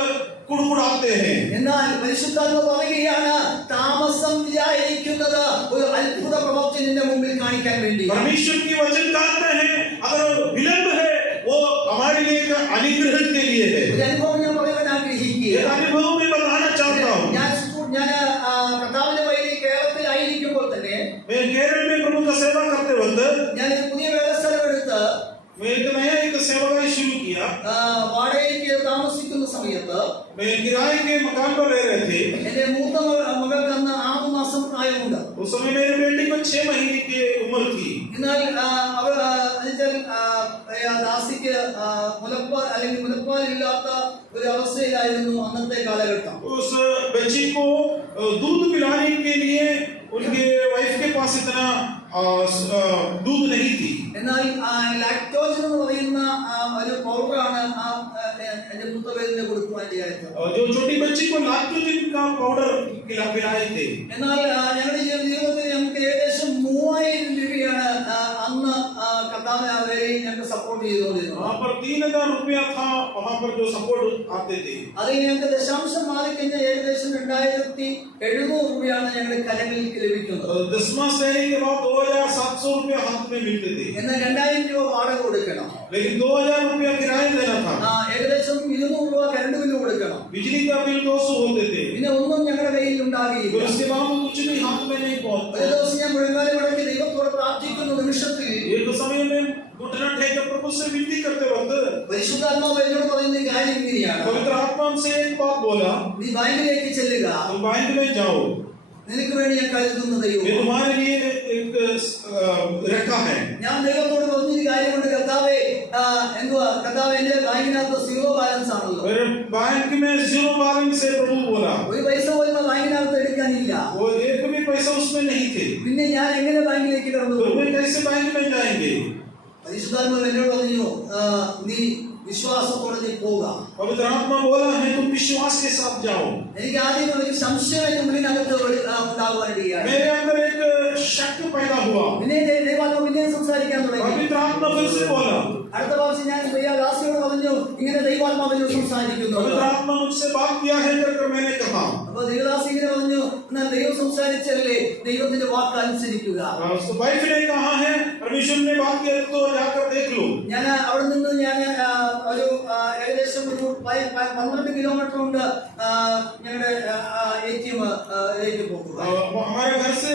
कुड़कुड़ाते हैं. എന്നാൽ പരിശുദ്ധാത്മ പറയുകയാണ്, താമസം വിചാരിക്കുന്നത് ഒരു അത്ഭുത പ്രവൃത്തി നിന്റെ മുമ്പിൽ കാണിക്കാൻ വേണ്ടി. परमेश्वर की वचन कहते हैं, अगर विलंब है वो हमारे लिए एक अनुग्रह के लिए है. ഒരു അനുഭവം ഞാൻ പറയാൻ ആഗ്രഹിക്കുക. एक अनुभव में बताना चाहता हूँ. ഞാൻ കർത്താവിന്റെ വഴിയിൽ കേരളത്തിലായിരിക്കുമ്പോൾ തന്നെ मैं केरल में प्रभु का सेवा करते वक्त ഞാൻ ഒരു പുതിയ വേദസ്ഥലം എടുത്ത് मैं एक नया सेवा शुरू किया. വാടകയ്ക്ക് താമസിക്കുന്ന സമയത്ത് मैं किराए के मकान पर रह रहे थे. എന്റെ മൂത്ത മകൾക്ക് അന്ന് 6 മാസം പ്രായമുണ്ട്. उस समय मेरे बेटी को 6 महीने की उम्र थी. എന്നാൽ അവർ ദാസിക്ക് മുലപ്പാൽ അല്ലെങ്കിൽ മുലപ്പാൽ ഇല്ലാത്ത ഒരു അവസ്ഥയിലായിരുന്നു അന്നത്തെ കാലഘട്ടം. उस बच्ची को दूध पिलाने के लिए उनके वाइफ के पास इतना दूध नहीं थी. എന്നാൽ ലാക്ടോജൻ എന്ന് പറയുന്ന ഒരു പൗഡറാണ് എന്റെ മൂത്ത പേരിന് കൊടുക്കുവാനായിട്ട്. जो छोटी बच्ची को लैक्टोजन का पाउडर पिलाए थे. എന്നാൽ ഞങ്ങളുടെ ജീവിതത്തിൽ ഞങ്ങൾക്ക് ഏകദേശം 3000 രൂപയാണ് അന്ന് കർത്താവ് ഞങ്ങൾക്ക് സപ്പോർട്ട് ചെയ്തുകൊണ്ടിരുന്നത്. वहाँ पर 3000 रुपया था वहाँ पर जो सपोर्ट आते थे. അതിൽ ഞങ്ങൾക്ക് ദശാംശം മാറിക്കഴിഞ്ഞ ഏകദേശം 2700 രൂപയാണ് ഞങ്ങളുടെ കരങ്ങളിൽ ലഭിക്കുന്നത്. 10वां श्रेणी के बाद 2700 रुपया हाथ में मिलते थे. എന്നാൽ 2000 രൂപ വാടക കൊടുക്കണം. लेकिन 2000 रुपया किराया देना था. ഏകദേശം 200 രൂപ കറണ്ട് ബില്ല് കൊടുക്കണം. बिजली का बिल 200 होते थे. പിന്നെ ഒന്നും ഞങ്ങളുടെ കയ്യിൽ ഉണ്ടാകില്ല. उसके बाद कुछ भी हाथ में नहीं ഒരു पहुंचा. ദിവസം ഞാൻ മുഴങ്ങാലി മടക്കി ദൈവത്തോട് പ്രാർത്ഥിക്കുന്ന നിമിഷത്തിൽ एक समय में घुटना टेक प्रभु से विनती करते वक्त പരിശുദ്ധാത്മാവ് എന്നോട് പറയുന്ന ഈ കാര്യം ഇങ്ങനെയാണ്, पवित्र आत्मा से एक बात बोला, നീ ബാങ്കിലേക്ക് ചെല്ലുക, तुम बैंक में जाओ, നിനക്ക് വേണ്ടി ഞാൻ കരുതുന്ന ये ദൈവം. तुम्हारे लिए एक रखा है. ഞാൻ ദൈവത്തോട് പറഞ്ഞൊരു കാര്യമുണ്ട്, കർത്താവേ എന്തുവാ കർത്താവ് എന്റെ ബാങ്കിനകത്ത് 0 ബാലൻസ് ആണല്ലോ. मेरे बैंक में 0 बैलेंस से प्रभु बोला, ഒരു പൈസ പോലും ബാങ്കിനകത്ത് എടുക്കാനില്ല. वो एक भी पैसा उसमें नहीं थे. പിന്നെ ഞാൻ എങ്ങനെ ബാങ്കിലേക്ക് കടന്നു तो പോകും? वे कैसे बैंक में जाएंगे? പരിശുദ്ധാത്മാവ് എന്നോട് പറഞ്ഞു, നീ വിശ്വാസത്തോടെ നീ പോവുക. पवित्र आत्मा बोला है तुम विश्वास के साथ जाओ. എനിക്ക് ആദ്യം ഒരു സംശയം എന്റെ ഉള്ളിനകത്ത് ഉണ്ടാകുവാനിടയായി. मेरे अंदर एक शक पैदा हुआ. പിന്നെ ദൈവാത്മാവ് പിന്നെ സംസാരിക്കാൻ തുടങ്ങി. पवित्र आत्मा फिर से बोला, അടുത്ത പ്രാവശ്യം ഞാൻ ദാസിയോട് പറഞ്ഞു, ഇങ്ങനെ ദൈവാത്മാവിനോട് സംസാരിക്കുന്നു. पवित्र आत्मा मुझसे बात किया है करके मैंने कहा। അപ്പോൾ ദേവദാസി ഇങ്ങനെ പറഞ്ഞു, എന്നാൽ ദൈവം സംസാരിച്ചല്ലേ, ദൈവത്തിന്റെ വാക്ക് അനുസരിക്കുക. उसको वाइफ ने कहा है परमेश्वर ने बात किया तो जाकर देख लो। ഞാൻ അവിടെ നിന്ന് ഒരു ഏകദേശം ഒരു 12 കിലോമീറ്റർ ഉണ്ട് ഞങ്ങളുടെ ATM പോകുക. हमारे घर से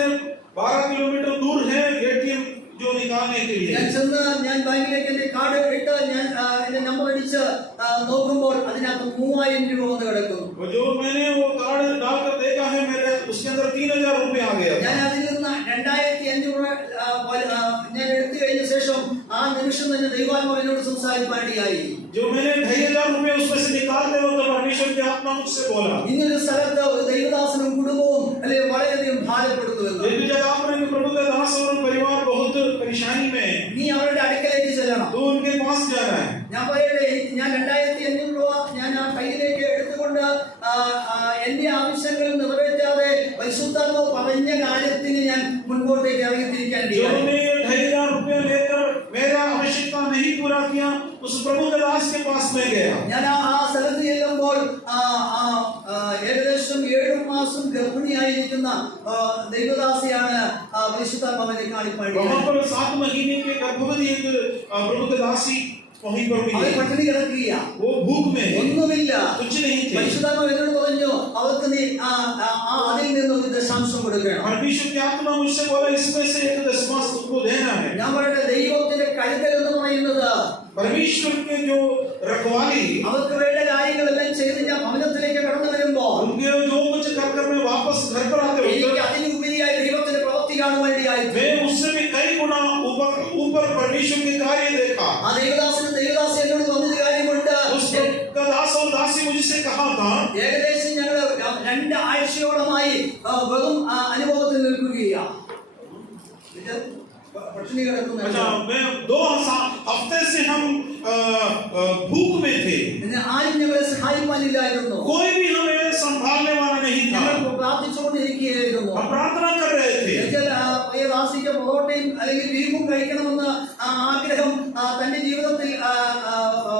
12 किलोमीटर दूर है ATM जो निकालने के लिए। ഞാൻ ബാങ്കിലേക്ക് എന്റെ കാർഡ് ഇട്ട് ഞാൻ എന്റെ നമ്പർ അടിച്ച് നോക്കുമ്പോൾ അതിനകത്ത് 3000 രൂപ വന്ന് കിടക്കുന്നു. जो मैंने वो कार्ड डालकर देखा है मेरे उसके अंदर 3000 रुपए आ गया। ഞാൻ അതിൽ നിന്ന് 2500 ഞാൻ എടുത്തു കഴിഞ്ഞ ശേഷം ആ നിമിഷം തന്നെ ദൈവാത്മാവിനോട് സംസാരിക്കാനിടയായി. जो मैंने 2500 रुपए उसमें से निकालते वक्त परमेश्वर की आत्मा मुझसे बोला, ഇന്നൊരു സ്ഥലത്ത് ഒരു ദൈവദാസനും കുടുംബവും അല്ലെങ്കിൽ വളരെയധികം ഭാരപ്പെടുത്തുവെന്ന്. एक जगह पर प्रभु का दास और परिवार बहुत परेशानी में है, നീ അവരുടെ അടുക്കലേക്ക് ചെല്ലണം. तो उनके पास जा रहा है। ഞാൻ പറയട്ടെ, ഞാൻ 2500 രൂപ ഞാൻ ആ കയ്യിലേക്ക് എടുത്തുകൊണ്ട് എന്റെ ആവശ്യങ്ങൾ നിറവേറ്റാതെ പരിശുദ്ധാത്മാവ് പറഞ്ഞ കാര്യത്തിന് ഞാൻ മുൻപോട്ടേക്ക് ഇറങ്ങിത്തിരിക്കാൻ जो मैंने 2500 रुपए लेकर मेरा आवश्यकता नहीं पूरा किया, उस प्रभु के दास के पास में गया। ഞാൻ ആ സ്ഥലത്ത് ചെല്ലുമ്പോൾ ഏകദേശം 7 മാസം ഗർഭിണിയായിരിക്കുന്ന ദൈവദാസിയാണ് പരിശുദ്ധാത്മാവിനെ കാണിപ്പാടി. वहां पर 7 महीने के गर्भवती एक प्रभु के दासी वहीं पर അവർ हुई। പട്ടിണി കിടക്കുക, वो भूख में है, ഒന്നുമില്ല. कुछ नहीं थे। പരിശുദ്ധാത്മാവ് എന്നോട് പറഞ്ഞു, അവർക്ക് നീ അതിൽ നിന്നൊരു ദശാംശം കൊടുക്കണം. परमेश्वर की आत्मा मुझसे बोला इसमें से एक दशमांश तुमको देना है। ഞാൻ പറയട്ടെ, ദൈവത്തിന്റെ കരുതൽ എന്ന് പറയുന്നത് परमेश्वर के जो रखवाली, അവർക്ക് വേണ്ട കാര്യങ്ങളെല്ലാം ചെയ്ത് ഞാൻ ഭവനത്തിലേക്ക് കടന്നു വരുമ്പോൾ उनके जो कुछ कर मैं वापस घर पर आते എനിക്ക് हुए അതിനുപരിയായി ദൈവത്തിന്റെ പ്രവൃത്തി കാണുവാനിടയായി. मैं उससे भी कई गुना ऊपर परमेश्वर के कार्य देखा। ആ ദൈവദാസി എന്നോട് പറഞ്ഞൊരു കാര്യമുണ്ട്. उस का दास और दासी मुझसे कहा था, ഏകദേശം ഞങ്ങൾ 2 ആഴ്ചയോളമായി വെറും അനുഭവത്തിൽ നിൽക്കുകയാണ്. പട്ടിണി കിടക്കുന്ന अच्छा मैं 2 हफ्ते से हम भूख में थे, ആരും ഞങ്ങളെ സഹായിക്കാനില്ലായിരുന്നു. कोई भी हमें संभालने वाला नहीं था। ഞങ്ങൾ പ്രാർത്ഥിച്ചുകൊണ്ടിരിക്കുകയായിരുന്നു. हम प्रार्थना कर रहे थे। ദാസിക്ക് പൊറോട്ടയും അല്ലെങ്കിൽ ബീഫും കഴിക്കണമെന്ന് ആഗ്രഹം തന്റെ ജീവിതത്തിൽ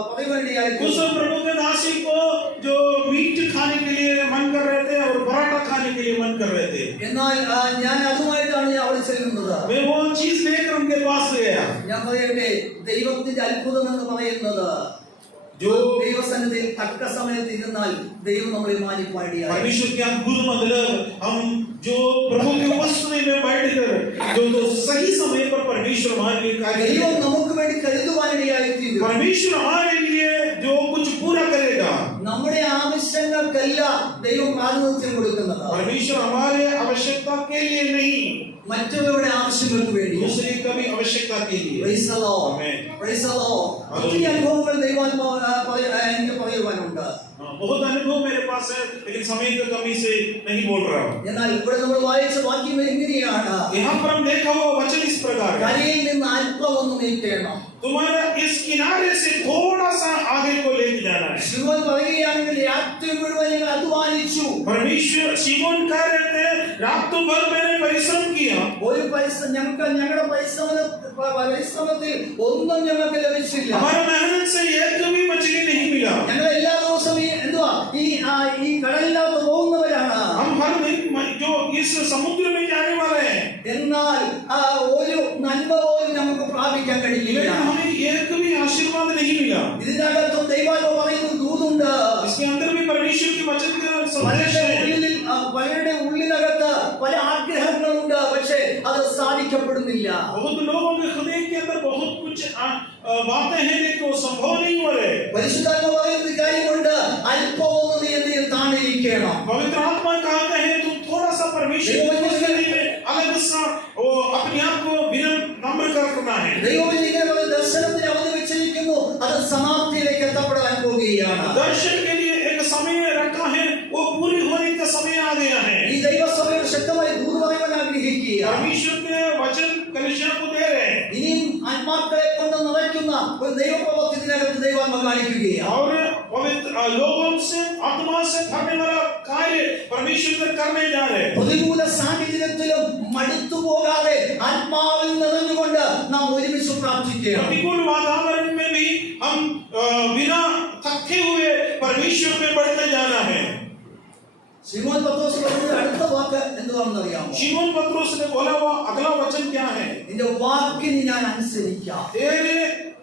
പറയുവാനിടയായിരുന്നു. उस प्रभु के दासी को जो मीट खाने के लिए मन कर रहे थे और पराठा खाने के लिए मन कर रहे थे, എന്നാൽ ഞാൻ അതുമായിട്ടാണ് അവിടെ ചെല്ലുന്നത്. मैं वो चीज लेकर उनके पास गया। ഞാൻ പറയട്ടെ, ദൈവത്തിന്റെ അത്ഭുതം എന്ന് പറയുന്നത് जो ദൈവസന്നിധിയിൽ തക്ക സമയത്ത് ഇരുന്നാൽ ദൈവം നമ്മളെ മാനിപ്പാടിയായി. परमेश्वर के अद्भुत मतलब हम जो प्रभु के उपस्थिति में बैठकर जो सही समय पर परमेश्वर हमारे लिए कार्य ദൈവം करेगा। നമുക്ക് വേണ്ടി കരുതുവാനിടയായി തീരും. परमेश्वर हमारे लिए जो कुछ पूरा करेगा। നമ്മുടെ ആവശ്യങ്ങൾക്കല്ല ദൈവം പ്രാതിനിധ്യം കൊടുക്കുന്നത്. परमेश्वर हमारे आवश्यकता के लिए नहीं, മറ്റുള്ളവരുടെ ആവശ്യങ്ങൾക്ക് വേണ്ടി. दूसरे का भी आवश्यकता के लिए। Praise the Lord. Amen. Praise the Lord. ഒത്തിരി അനുഭവങ്ങൾ ദൈവാത്മാവ് എനിക്ക് പറയുവാനുണ്ട്. बहुत अनुभव मेरे पास है, लेकिन समय की कमी से नहीं बोल रहा हूँ। എന്നാൽ ഇവിടെ നമ്മൾ വായിച്ച വാക്യം എങ്ങനെയാണ്? यहाँ पर हम देखा वो वचन इस प्रकार है, കരയിൽ നിന്ന് അല്പം ഒന്ന് നീക്കണം. तुम्हारा इस किनारे से थोड़ा सा आगे को लेके जाना है। ശിവൻ പറയുകയാണെങ്കിൽ രാത്രി മുഴുവൻ ഞങ്ങൾ അധ്വാനിച്ചു. परमेश्वर शिमोन कह रहे थे रात भर मैंने परिश्रम किया, ഒരു ഞങ്ങളുടെ പരിശ്രമത്തിൽ ഒന്നും ഞങ്ങൾക്ക് ലഭിച്ചില്ല. हमारा मेहनत से एक भी मछली नहीं मिला। ഞങ്ങൾ എല്ലാ ദിവസവും ഈ കടലിനകത്ത് പോകുന്നവരാണ്. हम हर दिन जो इस समुद्र में जाने वाले हैं, എന്നാൽ ഒരു നന്മ പോലും നമുക്ക് പ്രാപിക്കാൻ കഴിയില്ല. लेकिन हमें एक भी आशीर्वाद नहीं मिला। ഇതിനകത്ത് ദൈവാത്മാവ് പറയുന്ന ദൂതുണ്ട്. इसके अंदर भी परमेश्वर के वचन का संदेश है। പലരുടെ ഉള്ളിനകത്ത് പല ആഗ്രഹങ്ങളുണ്ട്, പക്ഷേ അത് സാധിക്കപ്പെടുന്നില്ല. बहुत लोगों के हृदय के अंदर बहुत कुछ बातें हैं, लेकिन वो संभव नहीं हो रहे। പരിശുദ്ധാത്മാവ് പറയുന്ന കാര്യമുണ്ട്, അല്പം ഒന്ന് നീ എന്തെങ്കിലും താണിരിക്കണം. पवित्र आत्मा कहते हैं तुम थोड़ा सा परमेश्वर की उपस्थिति में अलग सा वो अपने आप को विनम्र करना है। ദൈവം ഇങ്ങനെ ദർശനത്തിന് അവധി വെച്ചിരിക്കുന്നു, അത് സമാപ്തിയിലേക്ക് എത്തപ്പെടാൻ പോവുകയാണ്. दर्शन के लिए एक समय रखा है, वो पूरी होने का समय आ गया है। ഈ ദൈവസഭയോട് ശക്തമായി ദൂത് പറയുവാൻ ആഗ്രഹിക്കുക. परमेश्वर के वचन कलीसिया को दे रहे हैं, ഇനിയും ആത്മാക്കളെ കൊണ്ട് നിറയ്ക്കുന്ന ഒരു ദൈവപ്രവൃത്തി ഇതിനകത്ത് ദൈവാത്മ കാണിക്കുകയാണ്. और पवित्र लोगों से आत्मा से भरने वाला कार्य परमेश्वर करने जा रहे हैं। പ്രതികൂല സാഹചര്യത്തിലും മടുത്തു പോകാതെ ആത്മാവിൽ നിറഞ്ഞുകൊണ്ട് നാം ഒരുമിച്ച് പ്രാർത്ഥിക്കുകയാണ്. प्रतिकूल वातावरण में भी हम बिना परमेश्वर में बढ़ते जाना है। ശിമോൻ പത്രോസ് പറഞ്ഞ അടുത്ത വാക്ക് എന്തുവാണെന്ന് അറിയാമോ? शिमोन पतरस ने बोला हुआ अगला वचन क्या है? നിന്റെ വാക്കിന് ഞാൻ അനുസരിക്കാം. तेरे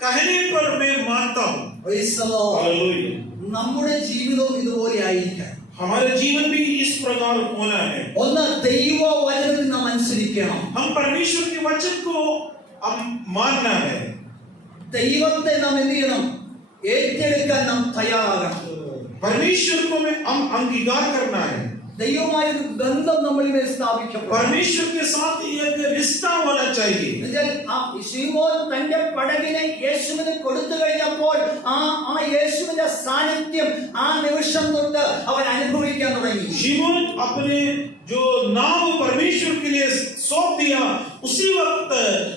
कहने पर मैं मानता हूँ। Praise the Lord. हालेलुया। നമ്മുടെ ജീവിതവും ഇതുപോലെ ആയിരിക്കണം. हमारे जीवन भी इस प्रकार होना है। ഒന്ന് ദൈവവചനത്തിന് നാം അനുസരിക്കണം. हम परमेश्वर के वचन को हम मानना है। ദൈവത്തെ നാം എന്ത് ചെയ്യണം? ഏറ്റെടുക്കാൻ നാം തയ്യാറാകണം. परमेश्वर को में हम अंगीकार करना है। ദൈവമായ ഒരു ബന്ധം നമ്മളിൽ സ്ഥാപിക്കപ്പെടും. परमेश्वर के साथ एक रिश्ता होना चाहिए। ശിമോൻ തന്റെ പടകിനെ യേശുവിന് കൊടുത്തു കഴിഞ്ഞപ്പോൾ ആ യേശുവിന്റെ സാന്നിധ്യം ആ നിമിഷം തൊട്ട് അവൻ അനുഭവിക്കാൻ തുടങ്ങി. शिमोन अपने जो नाम परमेश्वर के लिए सौंप दिया, उसी वक्त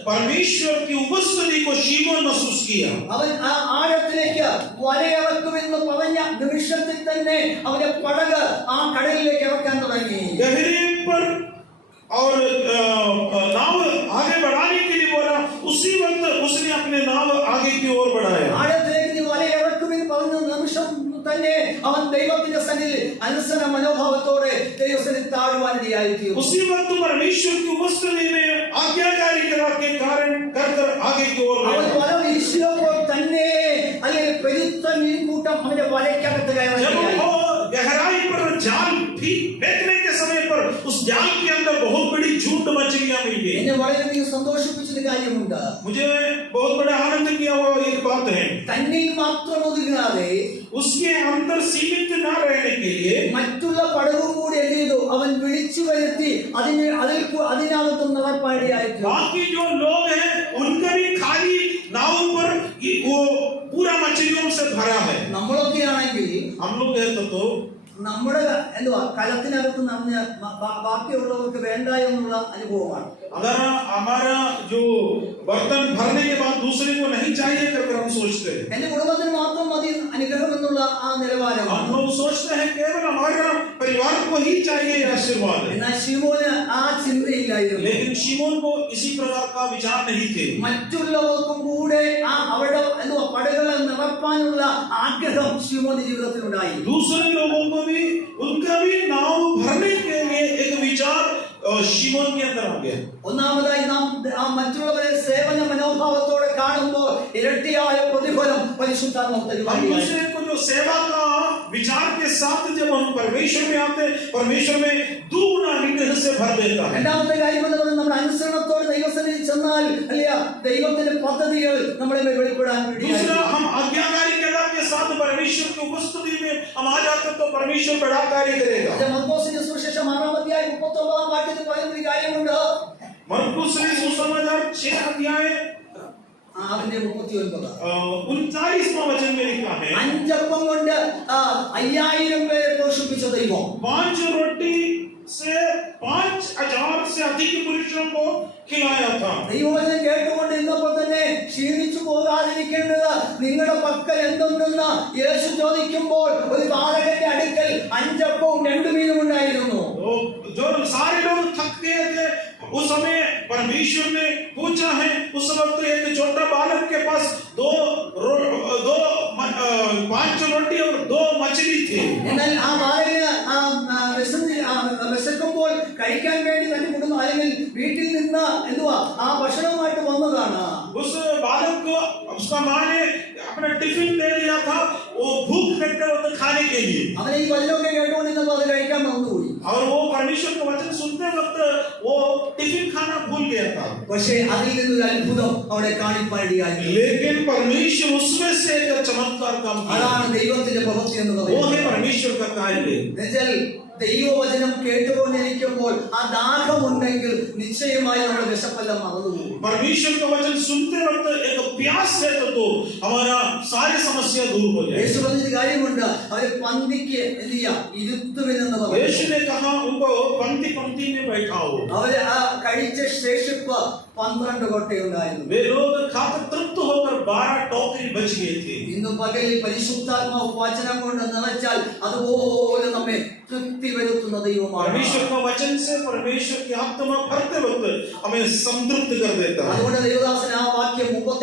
परमेश्वर की उपस्थिति को शिमोन महसूस किया। അവൻ ആ ആഴത്തിലേക്ക് വലയിറക്കുമെന്ന് പറഞ്ഞ നിമിഷത്തിൽ തന്നെ അവന്റെ പടക് ആ കടലിലേക്ക് ഇറക്കാൻ തുടങ്ങി. गहरे पर और नाव आगे बढ़ाने के लिए बोला, उसी वक्त उसने अपने नाव आगे की ओर बढ़ाया। ആഴത്തിലേക്ക് നീ വലയിറക്കുമെന്ന് പറഞ്ഞ നിമിഷം തന്നെ അവൻ ദൈവത്തിന്റെ സന്നിധിയിൽ അനുസരണ മനോഭാവത്തോടെ ദൈവസന്നിധിയിൽ താഴുവാനിടയായിത്തീർന്നു. उसी वक्त परमेश्वर की उपस्थिति में आज्ञाकारी के कारण कर आगे की ओर അവൻ വല വീശിയപ്പോൾ തന്നെ അല്ലെങ്കിൽ പെരുത്ത മീൻകൂട്ടം അവന്റെ വലയ്ക്കകത്ത് കയറി. गहराई पर जाल भी फेंकने के समय पर उस जाल के अंदर बहुत बड़ी झूठ मछलियां मिल गई। എന്നെ വളരെയധികം സന്തോഷിപ്പിച്ചൊരു കാര്യമുണ്ട്. मुझे बहुत बड़ा आनंद किया हुआ एक बात है, തന്നിൽ മാത്രം ഒതുങ്ങാതെ उसके अंदर सीमित न रहने के लिए മറ്റുള്ള പടവും കൂടി എന്ത് ചെയ്തു? അവൻ വിളിച്ചു വരുത്തി അതിനകത്തും നടപ്പാടിയായിട്ട്. बाकी जो लोग हैं उनका भी खाली नाव पर वो पूरा मछलियों से भरा है। നമ്മളൊക്കെ ആണെങ്കിൽ हम लोग हैं तो നമ്മുടെ എന്തുവാ കലത്തിനകത്ത് നമ്മ ബാക്കിയുള്ളവർക്ക് വേണ്ട എന്നുള്ള അനുഭവമാണ്. अगर हमारा जो बर्तन भरने के बाद दूसरे को नहीं चाहिए करके हम सोचते हैं, എന്റെ കുടുംബത്തിന് മാത്രം മതി അനുഗ്രഹം എന്നുള്ള ആ നിലവാരമാണ്. हम लोग सोचते हैं केवल हमारा परिवार को ही चाहिए आशीर्वाद। എന്നാൽ ശിമോന് ആ ചിന്തയില്ലായിരുന്നു. लेकिन शिमोन को इसी प्रकार का विचार नहीं थे। മറ്റുള്ളവർക്കും കൂടെ ആ അവിടെ എന്തുവാ പടകളെ നിറപ്പാനുള്ള ആഗ്രഹം ശിമോന്റെ ജീവിതത്തിലുണ്ടായി. दूसरे लोगों को भी उनका भी नाव भरने के लिए एक विचार शिमोन के अंदर आ गया। ഒന്നാമതായി നാം ആ മറ്റുള്ളവരെ സേവന മനോഭാവത്തോടെ കാണുമ്പോൾ ഇരട്ടിയായ പ്രതിഫലം പരിശുദ്ധാത്മാവ് തരുവാൻ. हम दूसरे को जो सेवा का विचार के साथ जब हम परमेश्वर में आते हैं, परमेश्वर में दुगुना अनुग्रह से भर देता है। രണ്ടാമത്തെ കാര്യം എന്ന് പറയുന്നത് നമ്മുടെ അനുസരണത്തോടെ ദൈവസന്നിധിയിൽ ചെന്നാൽ അല്ല ദൈവത്തിന്റെ പദ്ധതികൾ നമ്മളെ വെളിപ്പെടാൻ दूसरा, हम आज्ञाकारी के साथ परमेश्वर की उपस्थिति में हम आ जाते तो परमेश्वर बड़ा कार्य करेगा। മർക്കോസിന്റെ സുവിശേഷം 6-ാം വാക്യത്തിൽ പറയുന്ന ഒരു കാര്യമുണ്ട്. मरकुस सुसमाचार 6 अध्याय 39वां वचन में लिखा है, 5 അപ്പം കൊണ്ട് 5000 പേരെ പോഷിപ്പിച്ച ദൈവം 5 रोटी से 5000 से अधिक पुरुषों को खिलाया था। ദൈവവചനം കേട്ടുകൊണ്ട് ഇന്നപ്പോൾ തന്നെ ക്ഷീണിച്ചു പോകാതിരിക്കേണ്ടത് നിങ്ങളുടെ പക്കൽ എന്തുണ്ടെന്ന് യേശു ചോദിക്കുമ്പോൾ ഒരു ബാലകന്റെ അടുക്കൽ 5 അപ്പവും 2 മീനും ഉണ്ടായിരുന്നു. जो सारे लोग थक गए थे उस समय परमेश्वर ने पूछा है, उस वक्त एक छोटा बालक के पास 5 रोटी और 2 मछली थे। എന്നാൽ ആ ബാലകന് വിശക്കുമ്പോൾ കഴിക്കാൻ വേണ്ടി തന്റെ കുടുംബം അല്ലെങ്കിൽ വീട്ടിൽ നിന്ന് എന്തുവാ ആ ഭക്ഷണവുമായിട്ട് വന്നതാണ്. उस बालक को उसका माँ ने अपना टिफिन दे दिया था, वो भूख लगते वक्त खाने के लिए। അവനെ ഈ വചനമൊക്കെ കേട്ടുകൊണ്ടിരുന്നപ്പോൾ അത് കഴിക്കാൻ മറന്നുപോയി. और वो परमेश्वर का वचन सुनते वक्त वो टिफिन खाना भूल गया था। പക്ഷേ അതിൽ നിന്നൊരു അത്ഭുതം അവിടെ കാണിപ്പാടിയായി. लेकिन परमेश्वर उसमें से एक चमत्कार काम किया। അതാണ് ദൈവത്തിന്റെ പ്രവൃത്തി എന്ന് वो പറയുന്നത്. है परमेश्वर का कार्य। എന്നുവെച്ചാൽ ദൈവവചനം കേട്ടുകൊണ്ടിരിക്കുമ്പോൾ ആ ദാഹമുണ്ടെങ്കിൽ നിശ്ചയമായി നമ്മുടെ വിശപ്പെല്ലാം മറന്നുപോകും. परमेश्वर का वचन सुनते वक्त एक प्यास है तो हमारा सारी समस्या दूर हो जाए। യേശു പറഞ്ഞൊരു കാര്യമുണ്ട്, അവര് പന്തിക്ക് എന്ത് ചെയ്യാം ഇരുത്തുവിനെന്ന് പറഞ്ഞു. यीशु ने कहा उनको पंक्ति पंक्ति में बैठाओ। അവര് ആ കഴിച്ച ശേഷിപ്പ് 12 കൊട്ടയുണ്ടായിരുന്നു. वे लोग खाकर तृप्त होकर 12 टोकरी बच गए थे. ഇന്ന് പകലിൽ പരിശുദ്ധാത്മാവ് വചനം കൊണ്ട് നിറച്ചാൽ അതുപോലെ നമ്മെ തൃപ്തി വരുത്തുന്ന ദൈവമാണ്. परमेश्वर का वचन से परमेश्वर की आत्मा भरते वक्त हमें संतृप्त कर देता है. അതുകൊണ്ട് ദേവദാസൻ ആ വാക്യം 36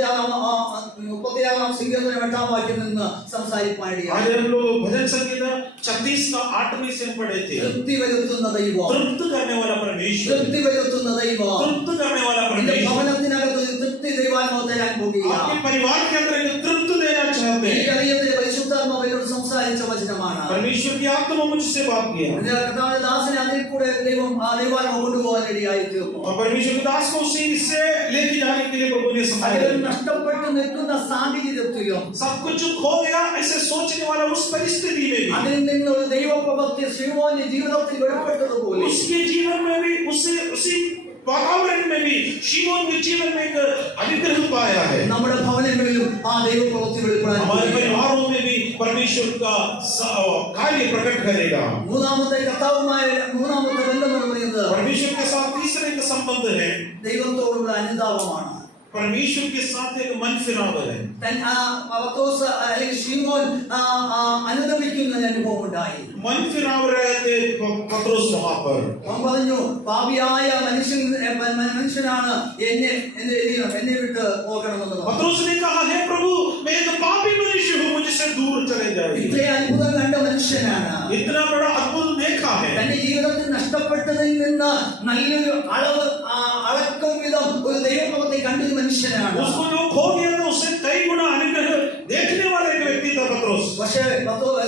സങ്കീർത്തനം 8 വാക്യം നിന്ന് സംസാരിപ്പാനിടയായി. आज हम लोग भजन संगीत 36 का 8वीं से पढ़े थे. തൃപ്തി വരുത്തുന്ന ദൈവം, तृप्त करने वाला परमेश्वर, തൃപ്തി വരുത്തുന്ന ദൈവം. तृप्त करने वाला നിന്റെ परमेश्वर ഭവനത്തിനകത്ത് ഒരു തൃപ്തി ദൈവാത്മാവ് തരാൻ പോകുകയാണ്. आपके परिवार के अंदर एक तृप्त देना चाहते ഈ हैं. അറിയത്തിലെ പരിശുദ്ധാത്മാവ് എന്നോട് സംസാരിച്ച വചനമാണ്. परमेश्वर की आत्मा मुझसे बात किया കർത്താവിന്റെ ദാസനെ അതിൽ കൂടെ ദൈവാത്മാവ് കൊണ്ടുപോകാൻ ഇടയായി തീർന്നു. और परमेश्वर के दास को उसी से लेके जाने के लिए प्रभु ने അതിൽ संभाला. നഷ്ടപ്പെട്ടു നിൽക്കുന്ന സാഹചര്യത്തിലും सब कुछ खो गया ऐसे सोचने वाला उस परिस्थिति में भी, അതിൽ നിന്നൊരു ദൈവപ്രവൃത്തി ശിമോന്റെ ജീവിതത്തിൽ വെളിപ്പെട്ടതുപോലെ उसके जीवन में भी, उसी वातावरण में भी शिमोन के जीवन में एक अनुग्रह पाया है. നമ്മുടെ ഭവനങ്ങളിലും ആ ദൈവപ്രവൃത്തി വെളിപ്പെടാൻ हमारे പോകുകയാണ്. परिवारों में भी परमेश्वर का कार्य प्रकट करेगा. മൂന്നാമത്തെ കർത്താവുമായ മൂന്നാമത്തെ ബന്ധം എന്ന് പറയുന്നത് परमेश्वर के साथ तीसरे का संबंध है, ദൈവത്തോടുള്ള അനുതാപമാണ്. परमेश्वर के साथ एक मन फिराव है. പത്രോസ് അല്ലെങ്കിൽ ശിമോൻ അനുദപിക്കുന്ന അനുഭവം ഉണ്ടായി. मन फिराव रहे थे पत्रोस वहां पर. അവൻ പറഞ്ഞു, പാപിയായ മനുഷ്യനാണ് എന്നെ വിട്ട് പോകണമെന്ന്. पत्रोस ने कहा, हे प्रभु मैं एक पापी मनुष्य हूं, मुझसे दूर चले जाइए. ഇത്രയും അത്ഭുതം കണ്ട മനുഷ്യനാണ്. इतना बड़ा अद्भुत देखा है. തന്റെ ജീവിതത്തിൽ നഷ്ടപ്പെട്ടതിൽ നിന്ന് നല്ലൊരു അളക്കും വിധം ഒരു ദൈവപ്രവൃത്തി കണ്ടൊരു മനുഷ്യനാണ്. उसको जो खो गया था उससे कई गुना अनुग्रह देखने वाला एक व्यक्ति था पत्रोस. പക്ഷേ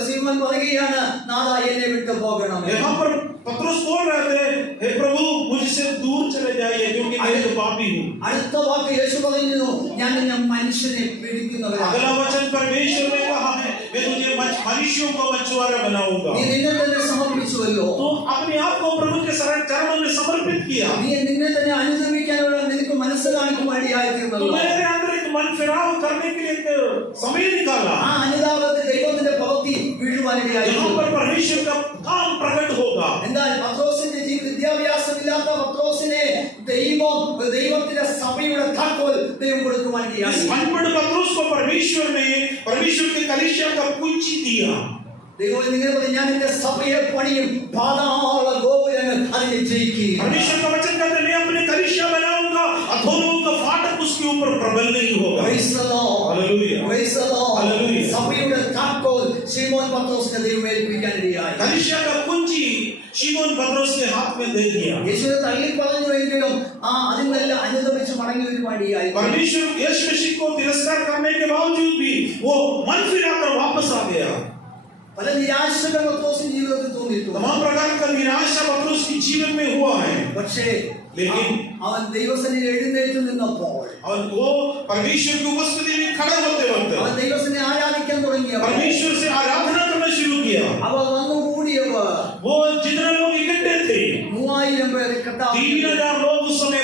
ശിമോൻ പറയുകയാണ്, നാഥാ എന്നെ വിട്ടു പോകണം. यहाँ पर पत्रोस बोल रहे थे, हे प्रभु मुझसे दूर चले जाइए क्योंकि मैं एक पापी हूँ. അടുത്ത വാക്ക് യേശു പറയുന്നു, ഞാൻ നിന്നെ മനുഷ്യനെ പിടിക്കുന്നവനാണ്. अगला वचन परमेश्वर ने कहा है, मैं तुझे मनुष्यों को मछुआरा बनाऊंगा. നീ നിന്നെ തന്നെ സമർപ്പിച്ചുവല്ലോ. तो अपने आप को प्रभु के चरणों में समर्पित किया. നീ നിന്നെ തന്നെ അനുഗമിക്കാനുള്ള നിനക്ക് മനസ്സ് കാണിക്കുവാനിടയായി तो തീർന്നല്ലോ. मेरे अंदर एक मन फिराव करने के लिए एक समय निकाला. ആ അനുതാപത്തെ ദൈവത്തിന്റെ പ്രവൃത്തി വീഴുവാനിടയായി. यहाँ पर परमेश्वर का काम प्रकट होगा. എന്നാൽ പത്രോസിന്റെ വിദ്യാഭ്യാസമില്ലാത്ത പത്രോസിനെ ദൈവത്തിന്റെ സഭയുടെ താക്കോൽ ദൈവം കൊടുക്കുവാനിടയായി. इस अनपढ़ पत्रोस को परमेश्वर के कलीसिया का कुंजी दिया. ദൈവം ഇങ്ങനെ പറഞ്ഞു, ഞാൻ എന്റെ സഭയെ പണിയും, പാതാള ഗോപുരങ്ങൾ അതിനെ ജയിക്കും. परमेश्वर का वचन कहता है, मैं अपने कलीसिया बनाऊंगा, अधोलोक का फाटक उसके ऊपर प्रबल नहीं होगा. Praise the Lord. Hallelujah. Praise the Lord. Hallelujah. സഭയുടെ താക്കോൽ ശിമോൻ പത്രോസിനെ ദൈവം ഏൽപ്പിക്കാനിടയായി. कलीसिया का कुंजी शिमोन पत्रोस के हाथ में दे दिया. യേശുവിനെ തള്ളി പറഞ്ഞുവെങ്കിലും അതിൽ നല്ല അനുദപിച്ച് മടങ്ങി വരുവാനിടയായി. परमेश्वर यीशु मसीह को तिरस्कार करने के बावजूद भी वो मन फिराकर वापस आ गया. പല നിരാശകൾ പത്രോസിന്റെ ജീവിതത്തിൽ തോന്നിയിട്ടുണ്ട്. तमाम प्रकार का निराशा पत्रोस के जीवन में हुआ है. പക്ഷേ लेकिन അവൻ ദൈവസന്നിധിയിൽ എഴുന്നേറ്റ് നിന്നപ്പോൾ, और वो परमेश्वर की उपस्थिति में खड़े होते वक्त അവൻ ദൈവസന്നിധിയെ ആരാധിക്കാൻ തുടങ്ങിയപ്പോൾ, परमेश्वर से आराधना करना शुरू किया. അവർ വന്നുകൂടിയവർ वो जितने लोग इकट्ठे थे 3000 പേരെ കർത്താവ് 3000 लोग उस समय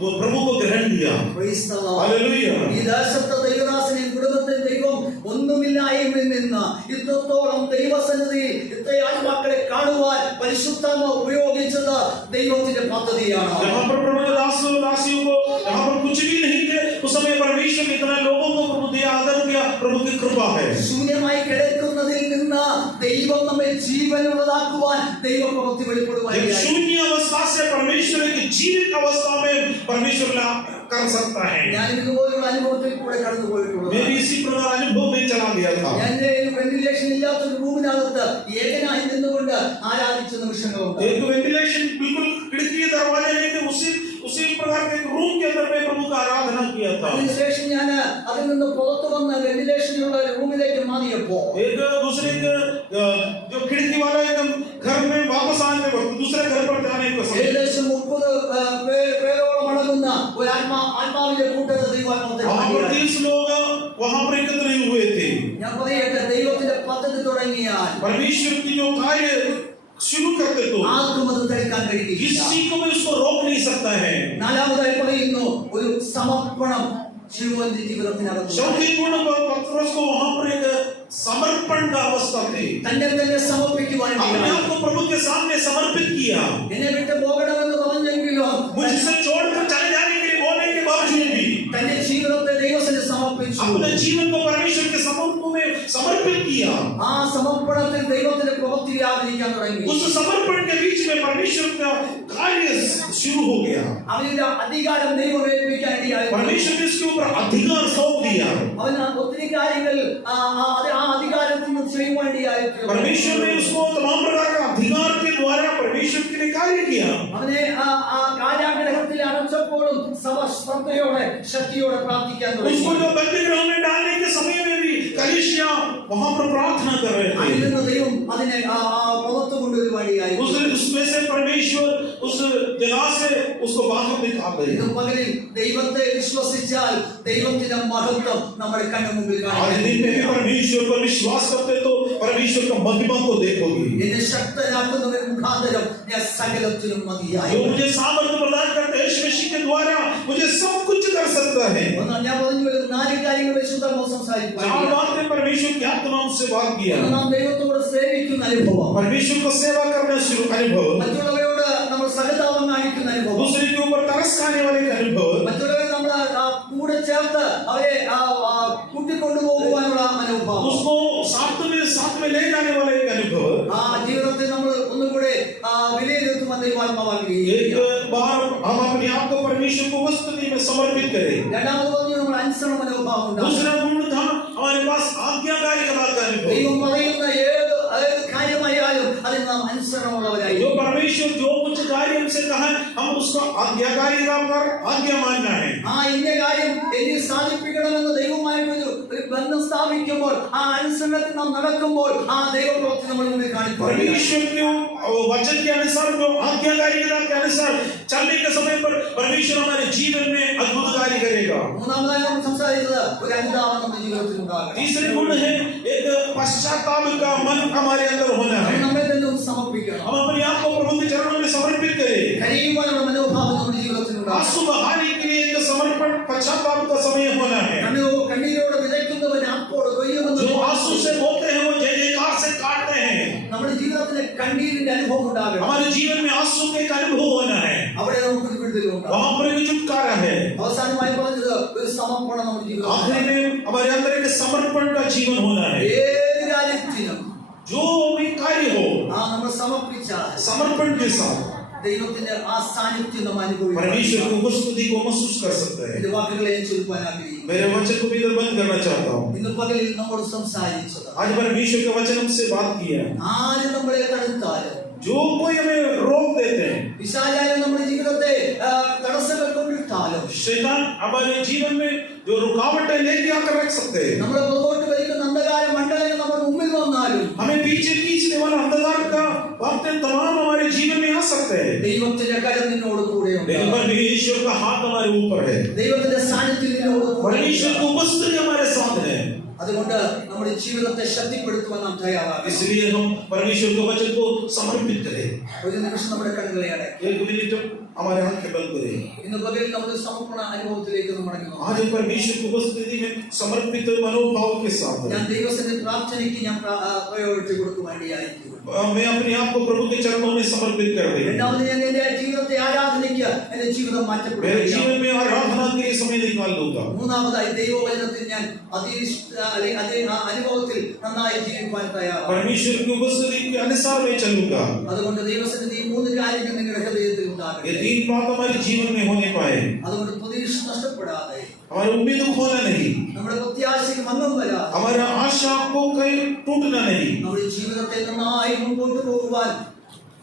वो प्रभु को ग्रहण किया. Praise the Lord. हालेलुया. ഈ ദേശത്തെ ദൈവദാസനെയും കുടുംബത്തെ ദൈവം ഒന്നുമില്ലായ്മയിൽ നിന്ന് ഇത്രത്തോളം ദൈവസന്നിധിയിൽ ഇത്ര ആത്മാക്കളെ കാണുവാൻ പരിശുദ്ധാത്മാവ് ഉപയോഗിച്ചത് ദൈവത്തിന്റെ പദ്ധതിയാണ്. यहाँ पर प्रभु के दासियों को यहाँ पर कुछ भी नहीं थे उस समय परमेश्वर ने इतना लोगों को प्रभु दिया, आदर किया. प्रभु की कृपा है. ശൂന്യമായി കിടക്കുന്നതിൽ നിന്ന് ദൈവം നമ്മെ ജീവനുള്ളതാക്കുവാൻ ദൈവപ്രവൃത്തി एक വെളിപ്പെടുവാനിടയായി. शून्य अवस्था से परमेश्वर की जीवित अवस्था में परमेश्वर कर सकता है. ഞാൻ ഇതുപോലുള്ള അനുഭവത്തിൽ കൂടെ കടന്നു പോയിട്ടുള്ളത്. मैं भी इसी प्रकार अनुभव में चला गया था. ഞാൻ വെന്റിലേഷൻ ഇല്ലാത്തൊരു റൂമിനകത്ത് ഏകനായി നിന്നുകൊണ്ട് ആരാധിച്ച നിമിഷങ്ങളുണ്ട്. एक वेंटिलेशन बिल्कुल खिड़की दरवाजे नहीं थे, उसी प्रकार के रूम के अंदर में प्रभु का आराधना किया था. അതിനുശേഷം ഞാൻ അതിൽ നിന്ന് പുറത്തു വന്ന് വെന്റിലേഷനുള്ള റൂമിലേക്ക് മാറിയപ്പോ एक दूसरे जो खिड़की वाला एकदम घर में वापस आने वक्त दूसरे घर पर जाने को समय ഏകദേശം 30 പേരോളം അടങ്ങുന്ന ഒരു ആത്മാവിന്റെ കൂട്ടത്തെ ദൈവാത്മാവിൽ 30 लोग वहां पर एकत्र हुए थे. ഞാൻ പറയട്ടെ, ദൈവത്തിന്റെ പദ്ധതി തുടങ്ങിയാൽ परमेश्वर की जो कार्य शुरू करते तो ആർക്കും അത് തടുക്കാൻ കഴിയില്ല. किसी को भी उसको रोक नहीं सकता है. നാലാമതായി പറയുന്നു, ഒരു സമർപ്പണം ശിമോന്റെ ജീവിതത്തിനകത്ത്. चौथी गुण पत्रोस को वहां पर एक समर्पण का अवस्था थी. തന്നെ തന്നെ സമർപ്പിക്കുവാൻ अपने आप को प्रभु के सामने समर्पित किया. എന്നെ വിട്ട് പോകണമെന്ന് പറഞ്ഞെങ്കിലും मुझसे छोड़कर चले जाने के समर्पित किया, ആ സമർപ്പണത്തിൽ ദൈവത്തിന്റെ പ്രവൃത്തി വ്യാപരിക്കാൻ തുടങ്ങി. उस समर्पण के बीच में परमेश्वर का कार्य शुरू हो गया। അവന്റെ അധികാരം ദൈവം ഏൽപ്പിക്കാൻ ഇടയായി. परमेश्वर ने इसके ऊपर अधिकार सौंप दिया। അവൻ ഒത്തിരി കാര്യങ്ങൾ ആ അധികാരത്തിൽ നിന്ന് ചെയ്യുവാൻ ഇടയായി. परमेश्वर ने उसको तमाम प्रकार का अधिकार के द्वारा परमेश्वर के लिए कार्य किया। അവനെ ആ കാരാഗ്രഹത്തിൽ അടച്ചപ്പോഴും ശ്രദ്ധയോടെ ശക്തിയോടെ പ്രാർത്ഥിക്കാൻ തുടങ്ങി. उसको जो बंदीगृह में डालने के समय में भी कलीसिया वहां पर प्रार्थना कर रहे थे। അതിൽ ദൈവം അതിനെ പുറത്തു കൊണ്ടുവരുവാൻ ഇടയായി. उसमें से परमेश्वर उस जगह से उसको बाहर निकाल रहे हैं। ഇന്ന് പകലിൽ ദൈവത്തെ വിശ്വസിച്ചാൽ ദൈവത്തിന്റെ മഹത്വം നമ്മുടെ കണ്ണുമുമ്പിൽ आज കാണാം. दिन में परमेश्वर पर विश्वास करते तो परमेश्वर का महिमा को देखोगे। എന്നെ ശക്തനാക്കുന്നവൻ മുഖാന്തരം ഞാൻ സകലത്തിലും മതിയായി. जो मुझे सामर्थ्य प्रदान करते हैं यीशु मसीह के द्वारा मुझे सब कुछ कर सकता है। ഞാൻ പറഞ്ഞു വരുന്ന 4 കാര്യങ്ങൾ വിശുദ്ധാത്മാവ് സംസാരിക്കുന്നു. 4 बातें परमेश्वर के आत्मा से बात किया। നാം ദൈവത്തോട് സേവിക്കുന്ന അനുഭവം, परमेश्वर को सेवा करना शुरू अनुभव, മറ്റുള്ളവരോട് നമ്മൾ സഹതാപം കാണിക്കുന്ന അനുഭവം, दूसरे के ऊपर तरस खाने वाले अनुभव, മറ്റുള്ളവരെ നമ്മൾ കൂടെ ചേർത്ത് അവരെ കൂട്ടിക്കൊണ്ടുപോകുവാനുള്ള അനുഭവം, उसको साथ में ले जाने वाले एक अनुभव। ജീവിതത്തെ നമ്മൾ ഒന്നുകൂടെ വിലയിരുത്തുവാൻ ദൈവാത്മാവ് एक बार हम अपने आप को परमेश्वर को वस्तुति में समर्पित करें। രണ്ടാമത് പറഞ്ഞു നമ്മൾ അനുസരണ മനോഭാവം ഉണ്ടാകും. दूसरा गुण था हमारे पास आज्ञाकारी का अनुभव। ദൈവം പറയുന്ന ഏത് കാര്യമായാലും അതിൽ നാം അനുസരണമുള്ളവരായി. जो परमेश्वर जो कुछ कार्य हमसे कहा हम उसका आज्ञाकारी का आज्ञा मानना है। ഇന്ന കാര്യം എന്നിൽ സാധിപ്പിക്കണമെന്ന് ദൈവമായിട്ടൊരു ബന്ധം സ്ഥാപിക്കുമ്പോൾ ആ അനുസരണത്തിൽ നാം നടക്കുമ്പോൾ ആ ദൈവപ്രവൃത്തി നമ്മൾ മുന്നിൽ കാണിക്കും. परमेश्वर के वचन के अनुसार जो आज्ञाकारिता के अनुसार चलने के समय पर परमेश्वर हमारे जीवन में अद्भुत कार्य करेगा। മൂന്നാമതായി നമ്മൾ സംസാരിച്ചത് ഒരു അനുതാപം നമ്മുടെ ജീവിതത്തിൽ ഉണ്ടാകണം. तीसरे गुण है एक पश्चाताप का मन हमारे अंदर होना है। നമ്മെ തന്നെ ഒന്ന് സമർപ്പിക്കണം. हम अपने आप को प्रभु के चरणों में समर्पित करें। കരയുവാനുള്ള മനോഭാവം നമ്മുടെ ജീവിതത്തിൽ ഉണ്ടാകണം. आंसू बहाने के लिए एक समर्पण पश्चाताप का समय होना है। കണ്ണീരോട് വിതയ്ക്കുന്നവൻ ആർപ്പോട് കൊയ്യുമെന്ന് जो आंसू से बोलते हैं वो जय जयकार से काटते हैं। നമ്മുടെ ജീവിതത്തിലെ കണ്ണീരിന്റെ അനുഭവം ഉണ്ടാകണം. हमारे जीवन में आंसू के एक अनुभव होना है। അവിടെ നമുക്ക് വിടുതലുണ്ടാകും. वहां पर एक छुटकारा है। അവസാനമായി പറഞ്ഞത് ഒരു സമർപ്പണം നമ്മുടെ ജീവിതത്തിൽ. आखिरी में हमारे अंदर एक समर्पण का जीवन होना है। ഏത് കാര്യത്തിനും जो भी कार्य हो നമ്മൾ സമർപ്പിച്ചാൽ समर्पण के साथ ദൈവത്തിന്റെ ആ സാന്നിധ്യം നാം അനുഭവിക്കും. परमेश्वर की उपस्थिति को महसूस कर सकते हैं। എന്റെ വാക്കുകളെ ഞാൻ ചുരുക്കാൻ ആഗ്രഹിക്കുന്നു. मेरे वचन को भी इधर बंद करना चाहता हूँ। ഇന്ന് പകലിൽ നമ്മോട് സംസാരിച്ചത് आज परमेश्वर के वचन हमसे बात किया। ആര് നമ്മളെ തടുത്താലും जो कोई हमें रोक देते हैं, പിശാചായ നമ്മുടെ ജീവിതത്തെ തടസ്സങ്ങൾ കൊണ്ടിട്ടാലും शैतान हमारे जीवन में जो रुकावटें लेके आकर रख सकते हैं, നമ്മുടെ പുറകോട്ട് വരുന്ന അന്ധകാര മണ്ഡലങ്ങൾ നമ്മുടെ മുമ്പിൽ വന്നാലും हमें पीछे खींचने वाला अंधकार का बातें तमाम हमारे जीवन में आ सकते हैं, ദൈവത്തിന്റെ കരം നിന്നോട് കൂടെയുണ്ട്. लेकिन परमेश्वर का हाथ हमारे ऊपर है। ദൈവത്തിന്റെ സാന്നിധ്യം നിന്നോട് परमेश्वर കൂടെയുണ്ട്. की उपस्थिति हमारे साथ है। അതുകൊണ്ട് നമ്മുടെ ജീവിതത്തെ ശക്തിപ്പെടുത്തുവാൻ നാം തയ്യാറാകണം. इसलिए हम परमेश्वर के वचन को समर्पित करें। ഒരു നിമിഷം നമ്മുടെ കണ്ണുകളെ അടയ്ക്കാം. एक मिनट हमारे हाथ के बंद करें। ഇന്ന് പകൽ നമ്മുടെ സമർപ്പണ അനുഭവത്തിലേക്ക് നമ്മൾ മടങ്ങുന്നു. आज परमेश्वर की उपस्थिति में समर्पित मनोभाव के साथ ഞാൻ ദൈവത്തിന്റെ പ്രാർത്ഥനയ്ക്ക് ഞാൻ പ്രയോറിറ്റി കൊടുക്കുവാൻ വേണ്ടിയായിരിക്കും. मैं अपने आप को प्रभु के चरणों में समर्पित कर दें। രണ്ടാമത് ഞാൻ എന്റെ ജീവിതത്തെ ആരാധനയ്ക്ക് എന്റെ ജീവിതം मेरे മാറ്റപ്പെടുകയാണ്. जीवन में आराधना के लिए समय निकाल दूंगा। മൂന്നാമതായി ദൈവവചനത്തിൽ ഞാൻ അതേ അനുഭവത്തിൽ നന്നായി ജീവിക്കാൻ തയ്യാറാണ്. परमेश्वर की उपस्थिति के अनुसार मैं चलूंगा। അതുകൊണ്ട് ദൈവസന്നിധി ഈ 3 കാര്യങ്ങൾ നിങ്ങളുടെ ഹൃദയത്തിൽ ഉണ്ടാകട്ടെ. ये 3 बात हमारे जीवन में होने पाए। അതുകൊണ്ട് പ്രതീക്ഷ നഷ്ടപ്പെടാതെ, हमारी उम्मीद खोना नहीं, നമ്മുടെ പ്രത്യാശയ്ക്ക് ഭംഗം വരാതെ हमारा आशा को कहीं टूटना नहीं। നമ്മുടെ ജീവിതത്തെ നന്നായി മുമ്പോട്ട് പോകുവാൻ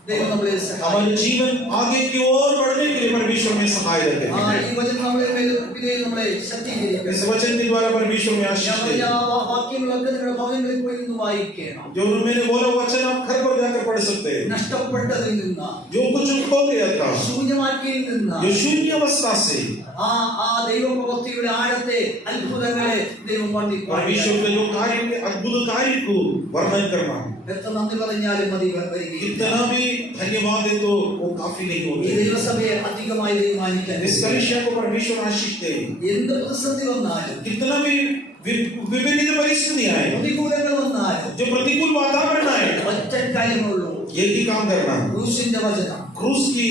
ദൈവം നമ്മളെ സഹായിക്കും. हमारे जीवन आगे की ओर बढ़ने के लिए परमेश्वर में सहायता ഈ करें। വചനം നമ്മളെ ശക്തീകരിക്കും. इस वचन के द्वारा परमेश्वर में आशीष ഞാൻ दे। ആ വാക്യങ്ങളൊക്കെ നിങ്ങളുടെ ഭവനങ്ങളിൽ പോയി ഒന്ന് വായിക്കണം. जो मैंने बोला वचन आप घर पर जाकर पढ़ सकते हैं। നഷ്ടപ്പെട്ടതിൽ നിന്ന്, जो कुछ खो गया था, ശൂന്യമാക്കിയിൽ നിന്ന് जो शून्य अवस्था से ആ ദൈവപ്രവൃത്തിയുടെ ആഴത്തെ, അത്ഭുതങ്ങളെ ദൈവം വർണ്ണിക്കും. परमेश्वर के जो कार्य के अद्भुत कार्य को वर्णन करना, എത്ര നന്ദി പറഞ്ഞാലും മതി വരികയില്ല. कितना भी धन्यवाद दे तो वो काफी नहीं ഈ होते। ദൈവസഭയെ അധികമായി തീരുമാനിക്കാൻ इस कलिसिया को परमेश्वर आशीष दे। എന്ത് പ്രതിസന്ധി വന്നാലും, कितना भी विपरीत परिस्थिति आए, പ്രതികൂലങ്ങൾ വന്നാലും जो प्रतिकूल वातावरण आए, ഒറ്റ കാര്യമുള്ളൂ, एक ही काम करना, ക്രൂശിന്റെ वचനം क्रूस की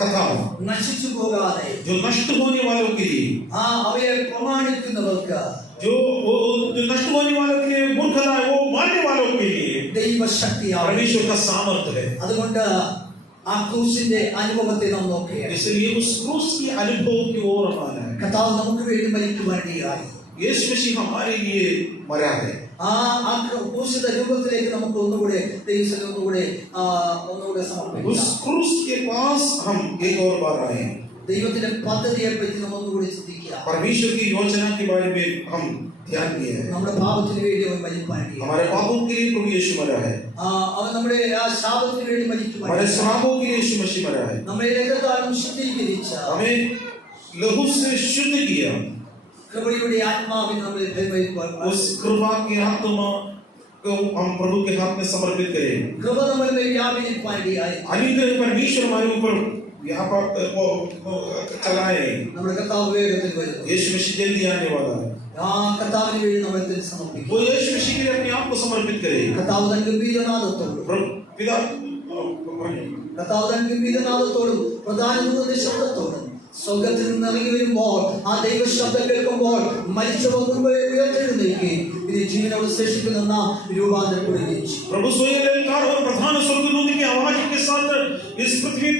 कथा നശിച്ചു പോകാതെ जो नष्ट होने वालों के लिए, അവയെ പ്രമാണിക്കുന്നവർക്ക് जो नष्ट होने वालों के लिए मूर्खता है वो ദൈവശക്തിയാണ്. परमेश्वर का सामर्थ्य है. അതുകൊണ്ട് ആ ക്രൂശിന്റെ അനുഭവത്തെ നാം നോക്കുകയാണ്. इसलिए उस क्रूस की अनुभव की ओर हम आना है. കർത്താവ് നമുക്ക് വേണ്ടി മരിക്കുവാനിടയായി. यीशु मसीह हमारे लिए मरा है. ആ ക്രൂശിത രൂപത്തിലേക്ക് നമുക്ക് ഒന്നുകൂടെ ദൈവത്തിൽ ഒന്നുകൂടെ സമർപ്പിക്കാം. उस क्रूस के पास हम एक और बार आए. ദൈവത്തിന്റെ പദ്ധതിയെ പറ്റി നമ്മൾ ഒന്നുകൂടി ചിന്തിക്കുക. परमेश्वर की योजना के बारे में हम ध्यान दिए हैं. നമ്മുടെ പാപത്തിന് വേണ്ടി അവൻ മരിക്കുവാനിടയായി. हमारे पापों के लिए प्रभु यीशु मरा है. അവൻ നമ്മുടെ ആ ശാപത്തിന് വേണ്ടി മരിക്കുവാനിടയായി. हमारे श्रापों के लिए यीशु मसीह मरा है. നമ്മുടെ രക്തത്താലും ശുദ്ധീകരിച്ച हमें लहू से शुद्ध किया. കൃപയുടെ ആത്മാവിനെ നമ്മൾ उस कृपा की आत्मा को हम प्रभु के हाथ में समर्पित करें. കൃപ നമ്മളിൽ വ്യാപരിപ്പാനിടയായി. अनुग्रह परमेश्वर हमारे ऊपर व्यापक चलाए. നമ്മുടെ കർത്താവ് വേഗത്തിൽ വരുന്നു. यीशु मसीह जल्दी आने वाला है. ആ കർത്താവിന് വേണ്ടി നമ്മൾ സമർപ്പിക്കും. वो यीशु मसीह के लिए अपने आप को समर्पित करे. കർത്താവ് തൻ ഗംഭീരനാദത്തോടും पिता കർത്താവ് തൻ ഗംഭീരനാദത്തോടും പ്രധാന ദൂതന്റെ ശബ്ദത്തോടും സ്വർഗ്ഗത്തിൽ നിന്ന് ഇറങ്ങി വരുമ്പോൾ ആ ദൈവ ശബ്ദം കേൾക്കുമ്പോൾ മരിച്ചവർ മുൻപേ ഉയർത്തെഴുന്നേൽക്കുകയും പിന്നെ ജീവനോട് ശേഷിക്കുന്ന രൂപാന്തരപ്പെടുകയും ചെയ്യും. प्रभु स्वयं ललकार और प्रधान स्वर्गदूत की आवाज के साथ इस पृथ्वी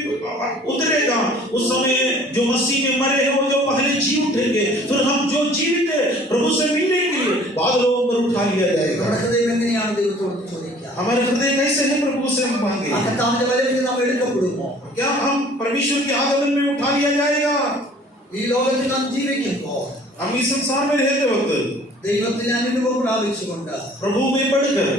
उतरेगा. उस समय जो मसीह में मरे हैं वो जो पहले जी उठेंगे, फिर हम जो जीवित है प्रभु से मिलने के लिए बादलों पर उठा लिया जाएगा. നമ്മുടെ ഹൃദയം എങ്ങനെയാണ് ദൈവത്തോട് ചോദിക്കുക? हमारे हृदय कैसे है प्रभु से हम मांगे. ആ കർത്താവിന്റെ വരവിൽ നാം എടുക്കപ്പെടുമോ? क्या हम परमेश्वर के आगमन में उठा लिया जाएगा? ഈ ലോകത്തിൽ നാം ജീവിക്കുമ്പോൾ हम इस संसार में रहते वक्त ദൈവത്തിന്റെ അനുഭവം പ്രാപിച്ചുകൊണ്ട് प्रभु में बढ़कर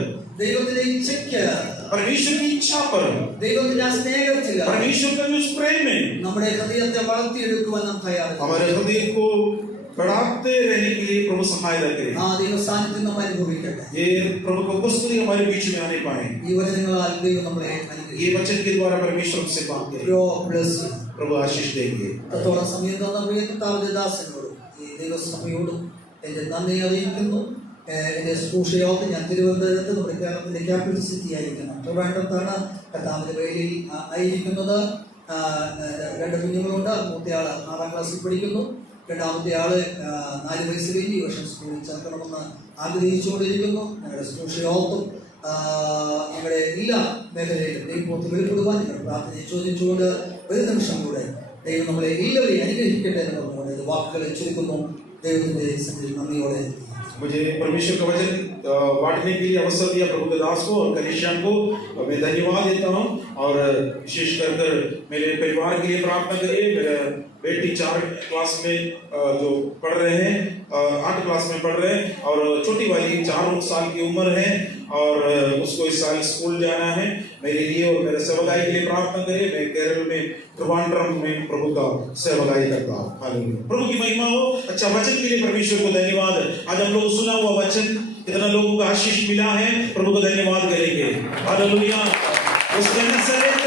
ദൈവത്തിന്റെ ഇച്ഛയ്ക്ക് परमेश्वर की इच्छा पर ദൈവത്തിന്റെ ആ സ്നേഹത്തില് परमेश्वर के उस प्रेम में നമ്മുടെ ഹൃദയത്തെ വളർത്തിയെടുക്കുവാൻ നാം തയ്യാറാണ്. हमारे हृदय को बढ़ाते रहने के लिए प्रभु सहायता करे. ആ ദൈവ സാന്നിധ്യം നമ്മൾ അനുഭവിക്കട്ടെ. ये प्रभु का उपस्थिति हमारे बीच में आने पाए. ഈ വചനങ്ങളാൽ ദൈവം നമ്മളെ അനുഗ്രഹിക്കട്ടെ. ये वचन के द्वारा परमेश्वर से बात करे. प्रभु आशीष देंगे. അത്തോളം സമയം തന്ന പ്രിയ കർത്താവിന്റെ ദാസനോടും ഈ ദൈവസഭയോടും എന്റെ നന്ദി അറിയിക്കുന്നു. എന്റെ ശുശ്രൂഷയോട് ഞാൻ തിരുവനന്തപുരത്ത് നമ്മുടെ കേരളത്തിലെ ക്യാപിറ്റൽ സിറ്റി ആയിരിക്കണം ട്രിവാൻഡ്രത്താണ് കർത്താവിന്റെ വേലയിൽ ആയിരിക്കുന്നത്. രണ്ട് കുഞ്ഞുങ്ങളുണ്ട്. മൂത്തയാള് 6ാം ക്ലാസ്സിൽ പഠിക്കുന്നു. രണ്ടാമത്തെ ആള് 4 വയസ്സ് കഴിഞ്ഞ് ഈ വർഷം സ്കൂളിൽ ചേർക്കണമെന്ന് ആഗ്രഹിച്ചുകൊണ്ടിരിക്കുന്നു. ഞങ്ങളുടെ ശുശ്രൂഷയോത്തും ഞങ്ങളുടെ എല്ലാ മേഖലയിലും ദൈവത്തെ വെളിപ്പെടുവാൻ ഞങ്ങളുടെ പ്രാർത്ഥനയെ ചോദിച്ചുകൊണ്ട് ഒരു നിമിഷം കൂടെ ദൈവം നമ്മളെ എല്ലാവരെയും അനുഗ്രഹിക്കട്ടെ എന്ന് പറഞ്ഞുകൊണ്ട് വാക്കുകളെ ചുരുക്കുന്നു. ദൈവത്തിന്റെ സന്നിധിയിൽ നന്ദിയോടെ मुझे परमेश्वर का वचन बांटने के लिए अवसर दिया प्रभु के दास को और कलीसिया को मैं धन्यवाद देता हूँ. और विशेष कर मेरे परिवार के लिए प्रार्थना करिए. मेरा बेटी 4 क्लास में जो पढ़ रहे हैं 8 क्लास में पढ़ रहे हैं और छोटी वाली 4 साल की उम्र है और उसको इस साल स्कूल जाना है. मेरे लिए और मेरे सेवकाई के लिए प्रार्थना करिए. मैं केरल में ट्रिवांड्रम में प्रभु का सेवकाई करता हूँ. हालेलुया. प्रभु की महिमा हो. अच्छा वचन के लिए परमेश्वर को धन्यवाद. आज हम लोग सुना हुआ वचन कितना लोगों को आशीष मिला है. प्रभु को धन्यवाद करेंगे. हालेलुया. उसके नजरेत